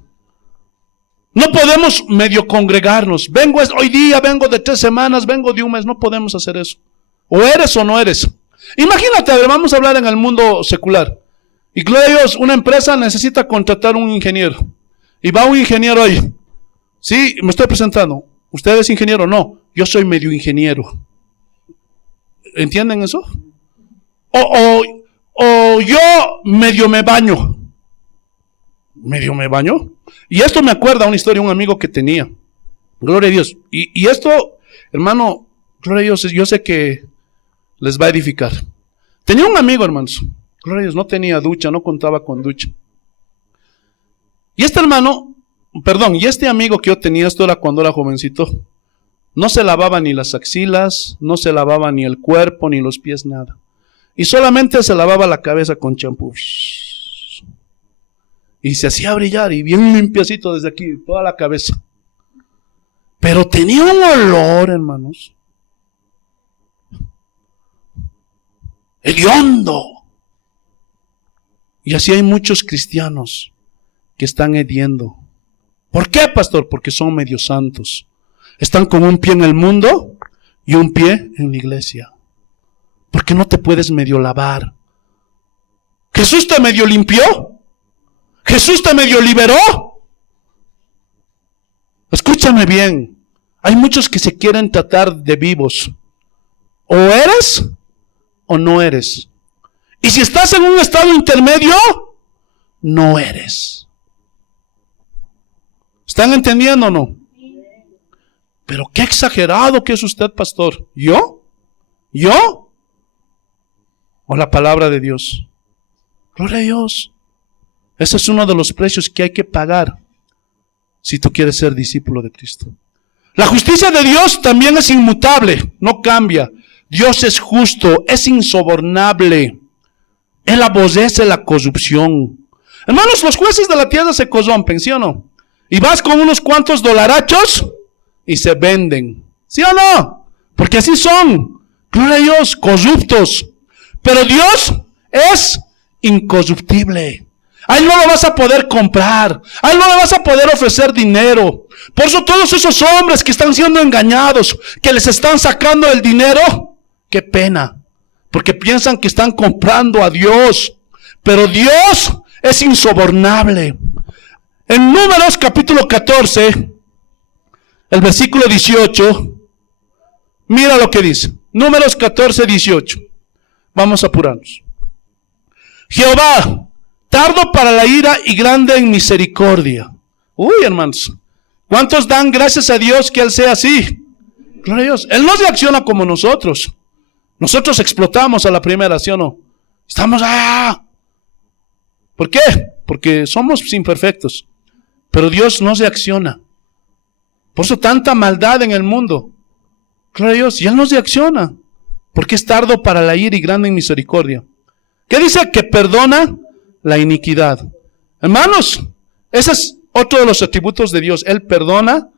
No podemos medio congregarnos. Hoy día, vengo de 3 semanas, vengo de un mes. No podemos hacer eso. O eres o no eres. Imagínate, a ver, vamos a hablar en el mundo secular. Y gloria a Dios, una empresa necesita contratar un ingeniero. Y va un ingeniero ahí. Sí, me estoy presentando. ¿Usted es ingeniero? No, yo soy medio ingeniero. ¿Entienden eso? O yo medio me baño. ¿Medio me baño? Y esto me acuerda una historia de un amigo que tenía. Gloria a Dios. Y esto, hermano, gloria a Dios, yo sé que les va a edificar. Tenía un amigo, hermanos. Gloria a Dios, no tenía ducha, no contaba con ducha. Y este hermano perdón, y este amigo que yo tenía, esto era cuando era jovencito, no se lavaba ni las axilas, no se lavaba ni el cuerpo, ni los pies, nada. Y solamente se lavaba la cabeza con champú. Y se hacía brillar, y bien limpiecito desde aquí, toda la cabeza. Pero tenía un olor, hermanos, hediondo. Y así hay muchos cristianos que están hediendo. ¿Por qué, pastor? Porque son medio santos. Están con un pie en el mundo y un pie en la iglesia. Porque no te puedes medio lavar. Jesús te medio limpió. Jesús te medio liberó. Escúchame bien. Hay muchos que se quieren tratar de vivos. O eres o no eres. Y si estás en un estado intermedio, no eres. ¿Están entendiendo o no? Pero qué exagerado que es usted, pastor. ¿Yo? ¿Yo? ¿O la palabra de Dios? Gloria a Dios. Ese es uno de los precios que hay que pagar si tú quieres ser discípulo de Cristo. La justicia de Dios también es inmutable, no cambia. Dios es justo, es insobornable. Él aborrece la corrupción. Hermanos, los jueces de la tierra se corrompen, ¿sí o no? Y vas con unos cuantos dolarachos y se venden, ¿sí o no? Porque así son, gloria a Dios, corruptos. Pero Dios es incorruptible. A Él no lo vas a poder comprar. A Él no le vas a poder ofrecer dinero. Por eso todos esos hombres que están siendo engañados, que les están sacando el dinero, qué pena. Porque piensan que están comprando a Dios. Pero Dios es insobornable. En Números capítulo 14, el versículo 18, mira lo que dice. Números 14, 18. Vamos a apurarnos. Jehová, tardo para la ira y grande en misericordia. Uy, hermanos, ¿cuántos dan gracias a Dios que Él sea así? Gloria a Dios. Él no reacciona como nosotros. Nosotros explotamos a la primera, ¿sí o no? Estamos ¿Por qué? Porque somos imperfectos. Pero Dios no reacciona. Por eso tanta maldad en el mundo. Gloria a Dios. Y Él no reacciona. Porque es tardo para la ira y grande en misericordia. ¿Qué dice? Que perdona la iniquidad. Hermanos, ese es otro de los atributos de Dios. Él perdona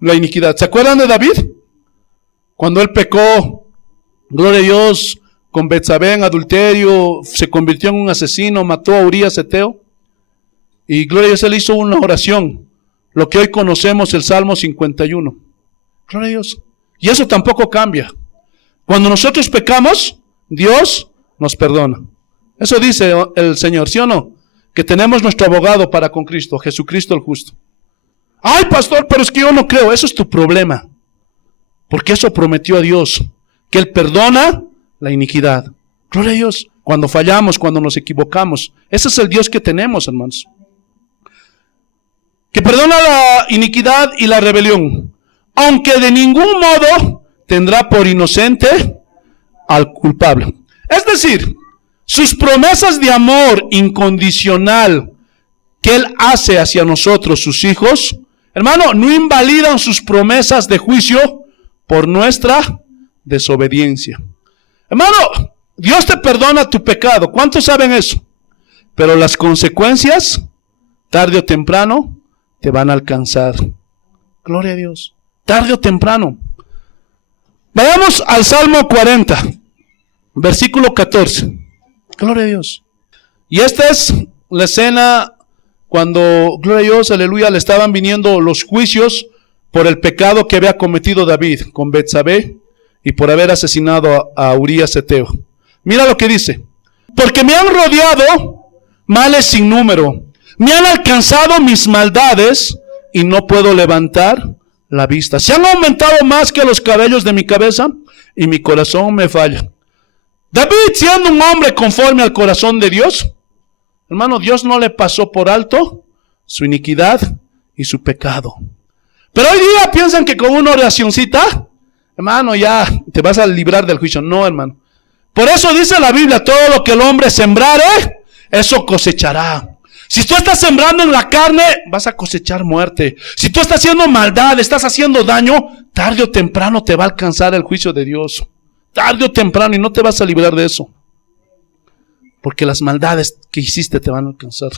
la iniquidad. ¿Se acuerdan de David? Cuando él pecó, gloria a Dios, con Betsabé en adulterio, se convirtió en un asesino, mató a Urías Eteo. Y gloria a Dios, él hizo una oración, lo que hoy conocemos, el Salmo 51. Gloria a Dios. Y eso tampoco cambia. Cuando nosotros pecamos, Dios nos perdona. Eso dice el Señor, ¿sí o no? Que tenemos nuestro abogado para con Cristo, Jesucristo el justo. Ay, pastor, pero es que yo no creo. Eso es tu problema. Porque eso prometió a Dios, que Él perdona la iniquidad. Gloria a Dios. Cuando fallamos, cuando nos equivocamos. Ese es el Dios que tenemos, hermanos. Que perdona la iniquidad y la rebelión. Aunque de ningún modo tendrá por inocente al culpable. Es decir, sus promesas de amor incondicional que Él hace hacia nosotros, sus hijos, hermano, no invalidan sus promesas de juicio por nuestra desobediencia. Hermano, Dios te perdona tu pecado. ¿Cuántos saben eso? Pero las consecuencias, tarde o temprano, te van a alcanzar. Gloria a Dios. Tarde o temprano. Vayamos al Salmo 40, versículo 14. Gloria a Dios. Y esta es la escena cuando, gloria a Dios, aleluya, le estaban viniendo los juicios por el pecado que había cometido David con Betsabé y por haber asesinado a Urías Eteo. Mira lo que dice. Porque me han rodeado males sin número, me han alcanzado mis maldades y no puedo levantar la vista. Se han aumentado más que los cabellos de mi cabeza y mi corazón me falla. David, siendo un hombre conforme al corazón de Dios, hermano, Dios no le pasó por alto su iniquidad y su pecado. Pero hoy día piensan que con una oracioncita, hermano, ya te vas a librar del juicio. No, hermano. Por eso dice la Biblia, todo lo que el hombre sembrare, eso cosechará. Si tú estás sembrando en la carne, vas a cosechar muerte. Si tú estás haciendo maldad, estás haciendo daño, tarde o temprano te va a alcanzar el juicio de Dios. Tarde o temprano, y no te vas a librar de eso. Porque las maldades que hiciste te van a alcanzar.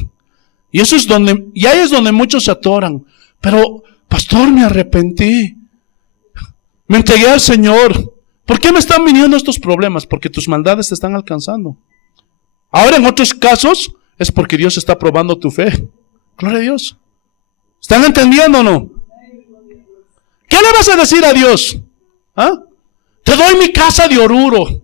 Y ahí es donde muchos se atoran. Pero, pastor, me arrepentí. Me entregué al Señor. ¿Por qué me están viniendo estos problemas? Porque tus maldades te están alcanzando. Ahora, en otros casos, es porque Dios está probando tu fe. Gloria a Dios. ¿Están entendiendo o no? ¿Qué le vas a decir a Dios? ¿Ah? Te doy mi casa de Oruro.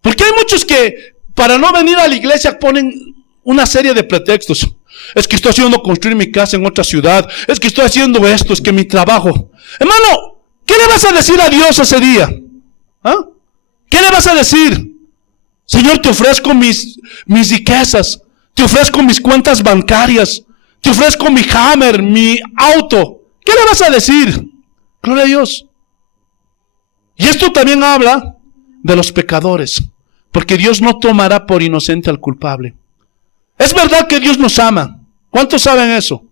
Porque hay muchos que para no venir a la iglesia ponen una serie de pretextos. Es que estoy haciendo construir mi casa en otra ciudad. Es que estoy haciendo esto, es que mi trabajo. Hermano, ¿qué le vas a decir a Dios ese día? ¿Ah? ¿Qué le vas a decir? Señor, te ofrezco mis riquezas. Te ofrezco mis cuentas bancarias. Te ofrezco mi Hammer, mi auto. ¿Qué le vas a decir? Gloria a Dios. Y esto también habla de los pecadores. Porque Dios no tomará por inocente al culpable. Es verdad que Dios nos ama. ¿Cuántos saben eso?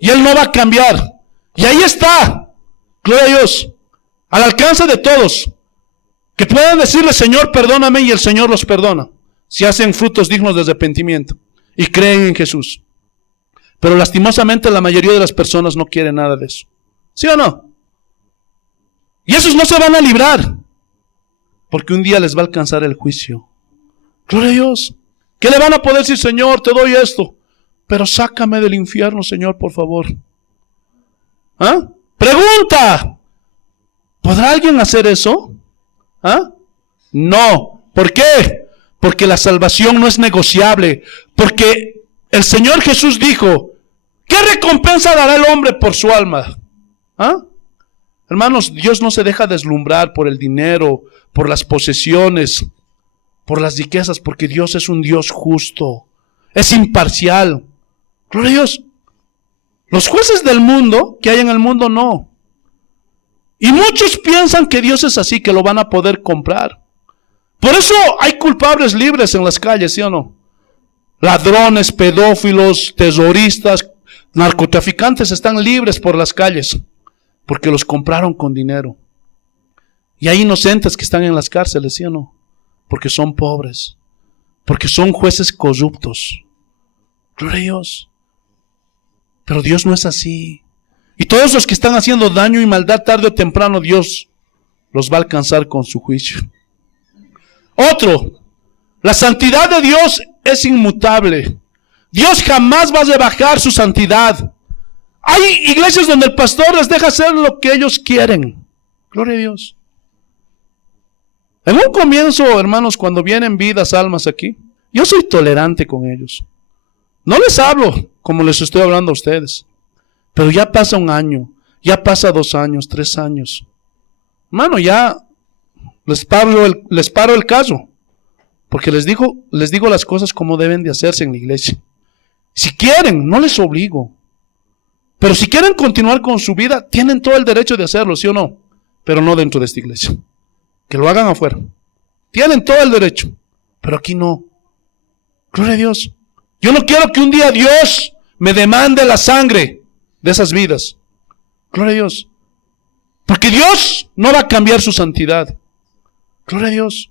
Y Él no va a cambiar. Y ahí está. Gloria a Dios. Al alcance de todos. Que puedan decirle, Señor, perdóname, y el Señor los perdona. Si hacen frutos dignos de arrepentimiento y creen en Jesús. Pero lastimosamente la mayoría de las personas no quieren nada de eso. ¿Sí o no? Y esos no se van a librar. Porque un día les va a alcanzar el juicio. Gloria a Dios. ¿Qué le van a poder decir? Señor, te doy esto, pero sácame del infierno, Señor, por favor. ¿Ah? Pregunta. ¿Podrá alguien hacer eso? ¿Ah? No. ¿Por qué? Porque la salvación no es negociable. Porque el Señor Jesús dijo, ¿qué recompensa dará el hombre por su alma? ¿Ah? Hermanos, Dios no se deja deslumbrar por el dinero, por las posesiones, por las riquezas, porque Dios es un Dios justo, es imparcial. Gloria a Dios. Los jueces del mundo, que hay en el mundo, no. Y muchos piensan que Dios es así, que lo van a poder comprar. Por eso hay culpables libres en las calles, ¿sí o no? Ladrones, pedófilos, terroristas, narcotraficantes están libres por las calles, porque los compraron con dinero. Y hay inocentes que están en las cárceles, ¿sí o no? Porque son pobres, porque son jueces corruptos. Gloria a Dios. Pero Dios no es así. Y todos los que están haciendo daño y maldad, tarde o temprano, Dios los va a alcanzar con su juicio. Otro, la santidad de Dios es inmutable. Dios jamás va a rebajar su santidad. Hay iglesias donde el pastor les deja hacer lo que ellos quieren. Gloria a Dios. En un comienzo, hermanos, cuando vienen vidas, almas aquí, yo soy tolerante con ellos. No les hablo como les estoy hablando a ustedes. Pero ya pasa un año, ya pasa 2 años, 3 años. Hermano, ya les paro el caso. Porque les digo las cosas como deben de hacerse en la iglesia. Si quieren, no les obligo. Pero si quieren continuar con su vida, tienen todo el derecho de hacerlo, ¿sí o no? Pero no dentro de esta iglesia. Que lo hagan afuera. Tienen todo el derecho. Pero aquí no. Gloria a Dios. Yo no quiero que un día Dios me demande la sangre de esas vidas. Gloria a Dios. Porque Dios no va a cambiar su santidad. Gloria a Dios.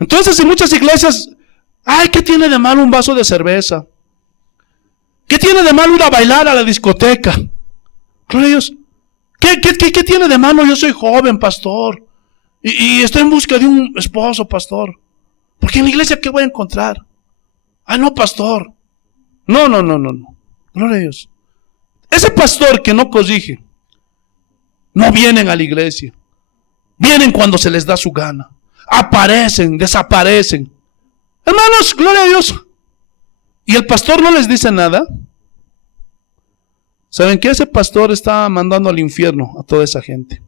Entonces en muchas iglesias, ay, ¿qué tiene de malo un vaso de cerveza? ¿Qué tiene de malo ir a bailar a la discoteca? Gloria a Dios. ¿Qué tiene de malo? Yo soy joven, pastor. Y estoy en busca de un esposo, pastor. Porque en la iglesia, ¿qué voy a encontrar? Ah, no, pastor. No. Gloria a Dios. Ese pastor que no corrige, no vienen a la iglesia. Vienen cuando se les da su gana. Aparecen, desaparecen. Hermanos, gloria a Dios. ¿Y el pastor no les dice nada? ¿Saben qué? Ese pastor está mandando al infierno a toda esa gente.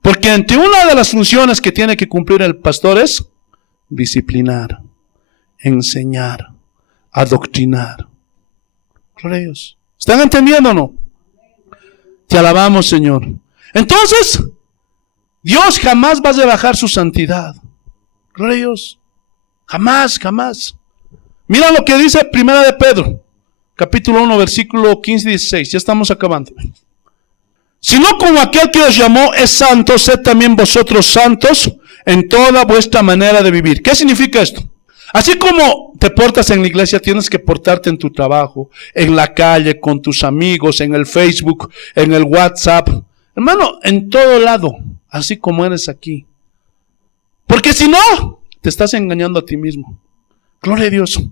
Porque entre una de las funciones que tiene que cumplir el pastor es disciplinar, enseñar, adoctrinar. Gloria a Dios. ¿Están entendiendo o no? Te alabamos, Señor. Entonces, Dios jamás va a rebajar su santidad. Gloria a Dios. Jamás. Mira lo que dice Primera de Pedro, capítulo 1, versículo 15 y 16. Ya estamos acabando. Sino como aquel que os llamó es santo, sed también vosotros santos en toda vuestra manera de vivir. ¿Qué significa esto? Así como te portas en la iglesia, tienes que portarte en tu trabajo, en la calle, con tus amigos, en el Facebook, en el WhatsApp. Hermano, en todo lado, así como eres aquí. Porque si no, te estás engañando a ti mismo. Gloria a Dios.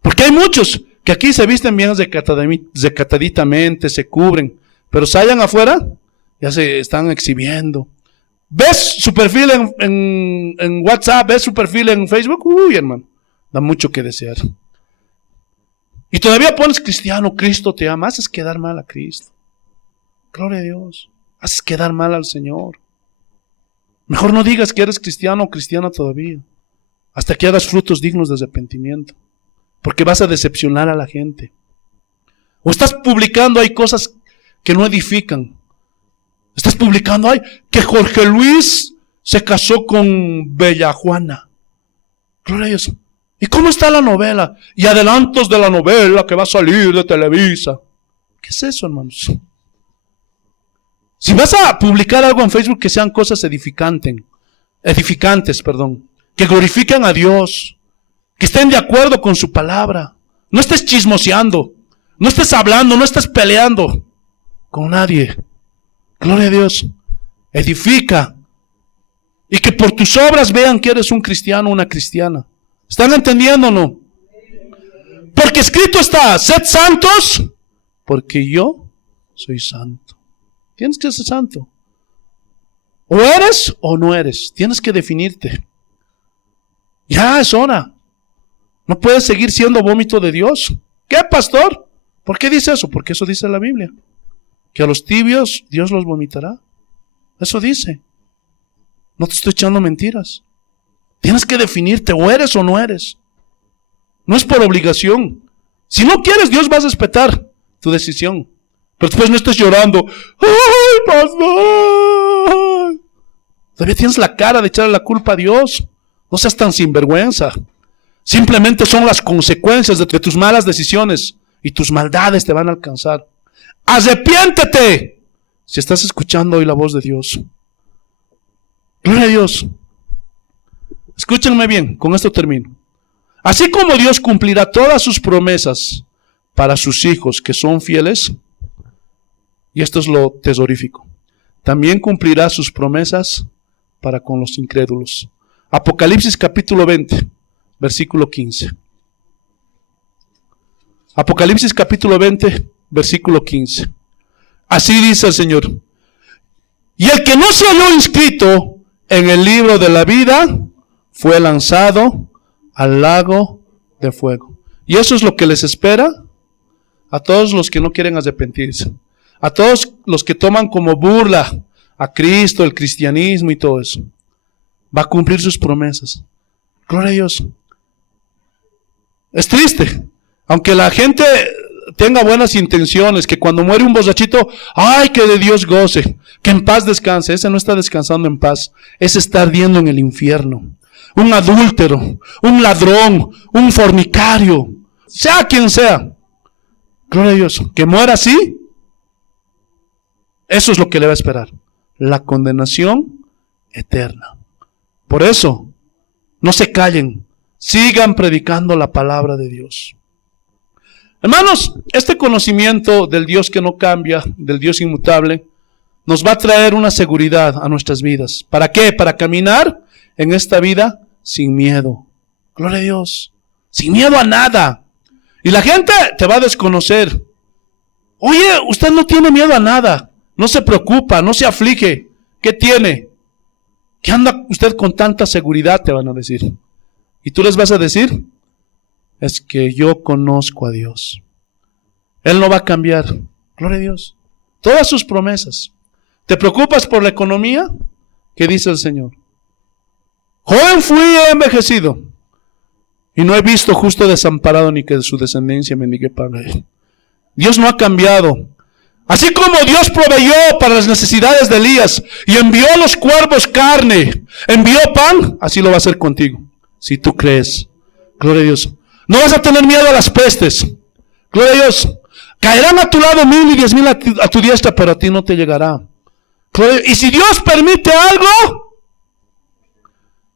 Porque hay muchos que aquí se visten bien decataditamente, se cubren, pero salgan afuera, ya se están exhibiendo. ¿Ves su perfil en WhatsApp? ¿Ves su perfil en Facebook? Uy, hermano, da mucho que desear. Y todavía pones cristiano, Cristo te ama. Haces quedar mal a Cristo. Gloria a Dios. Haces quedar mal al Señor. Mejor no digas que eres cristiano o cristiana todavía, hasta que hagas frutos dignos de arrepentimiento, porque vas a decepcionar a la gente. O estás publicando ahí cosas que no edifican. Estás publicando ahí que Jorge Luis se casó con Bella Juana. Gloria a Dios. ¿Y cómo está la novela? Y adelantos de la novela que va a salir de Televisa. ¿Qué es eso, hermanos? Si vas a publicar algo en Facebook, que sean cosas edificantes, que glorifiquen a Dios, que estén de acuerdo con su palabra. No estés chismoseando, no estés hablando, no estés peleando con nadie. Gloria a Dios. Edifica. Y que por tus obras vean que eres un cristiano o una cristiana. ¿Están entendiendo o no? Porque escrito está, sed santos, porque yo soy santo. Tienes que ser santo. O eres o no eres. Tienes que definirte. Ya es hora. No puedes seguir siendo vómito de Dios. ¿Qué, pastor? ¿Por qué dice eso? Porque eso dice la Biblia. Que a los tibios Dios los vomitará. Eso dice. No te estoy echando mentiras. Tienes que definirte, o eres o no eres. No es por obligación. Si no quieres, Dios va a respetar tu decisión. Pero después no estés llorando. ¡Ay, pastor! Todavía tienes la cara de echarle la culpa a Dios. No seas tan sinvergüenza. Simplemente son las consecuencias de tus malas decisiones y tus maldades te van a alcanzar. ¡Arrepiéntete! Si estás escuchando hoy la voz de Dios. Gloria a Dios. Escúchenme bien, con esto termino. Así como Dios cumplirá todas sus promesas para sus hijos que son fieles, y esto es lo tesorífico, también cumplirá sus promesas para con los incrédulos. Apocalipsis capítulo 20, versículo 15. Apocalipsis capítulo 20, versículo 15. Así dice el Señor. Y el que no se halló inscrito en el libro de la vida fue lanzado al lago de fuego. Y eso es lo que les espera a todos los que no quieren arrepentirse. A todos los que toman como burla a Cristo, el cristianismo y todo eso. Va a cumplir sus promesas. Gloria a Dios. Es triste. Aunque la gente tenga buenas intenciones, que cuando muere un borrachito, ¡ay, que de Dios goce! Que en paz descanse. Ese no está descansando en paz. Ese está ardiendo en el infierno. Un adúltero, un ladrón, un fornicario, sea quien sea. Gloria a Dios. Que muera así. Eso es lo que le va a esperar. La condenación eterna. Por eso, no se callen. Sigan predicando la palabra de Dios. Hermanos, este conocimiento del Dios que no cambia, del Dios inmutable, nos va a traer una seguridad a nuestras vidas. ¿Para qué? Para caminar en esta vida sin miedo. Gloria a Dios. Sin miedo a nada. Y la gente te va a desconocer. Oye, usted no tiene miedo a nada. No se preocupa, no se aflige. ¿Qué tiene? ¿Qué anda usted con tanta seguridad? Te van a decir. Y tú les vas a decir, es que yo conozco a Dios. Él no va a cambiar. Gloria a Dios. Todas sus promesas. ¿Te preocupas por la economía? ¿Qué dice el Señor? Joven fui y he envejecido, y no he visto justo desamparado ni que de su descendencia mendigue pan. Dios no ha cambiado. Así como Dios proveyó para las necesidades de Elías y envió a los cuervos carne, envió pan, así lo va a hacer contigo, si tú crees. Gloria a Dios. No vas a tener miedo a las pestes. Gloria a Dios. Caerán a tu lado 1000 y 10,000 a tu diestra, pero a ti no te llegará. Y si Dios permite algo,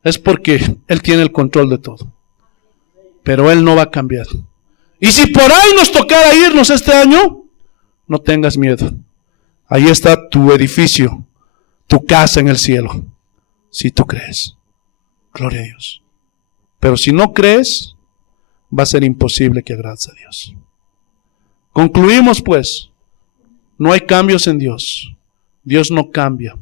es porque Él tiene el control de todo. Pero Él no va a cambiar. Y si por ahí nos tocara irnos este año, no tengas miedo. Ahí está tu edificio, tu casa en el cielo. Si tú crees. Gloria a Dios. Pero si no crees, va a ser imposible que agrades a Dios. Concluimos pues, no hay cambios en Dios. Dios no cambia.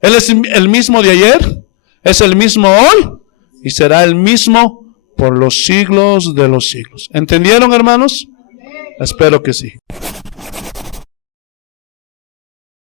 Él es el mismo de ayer, es el mismo hoy y será el mismo por los siglos de los siglos. ¿Entendieron, hermanos? Espero que sí.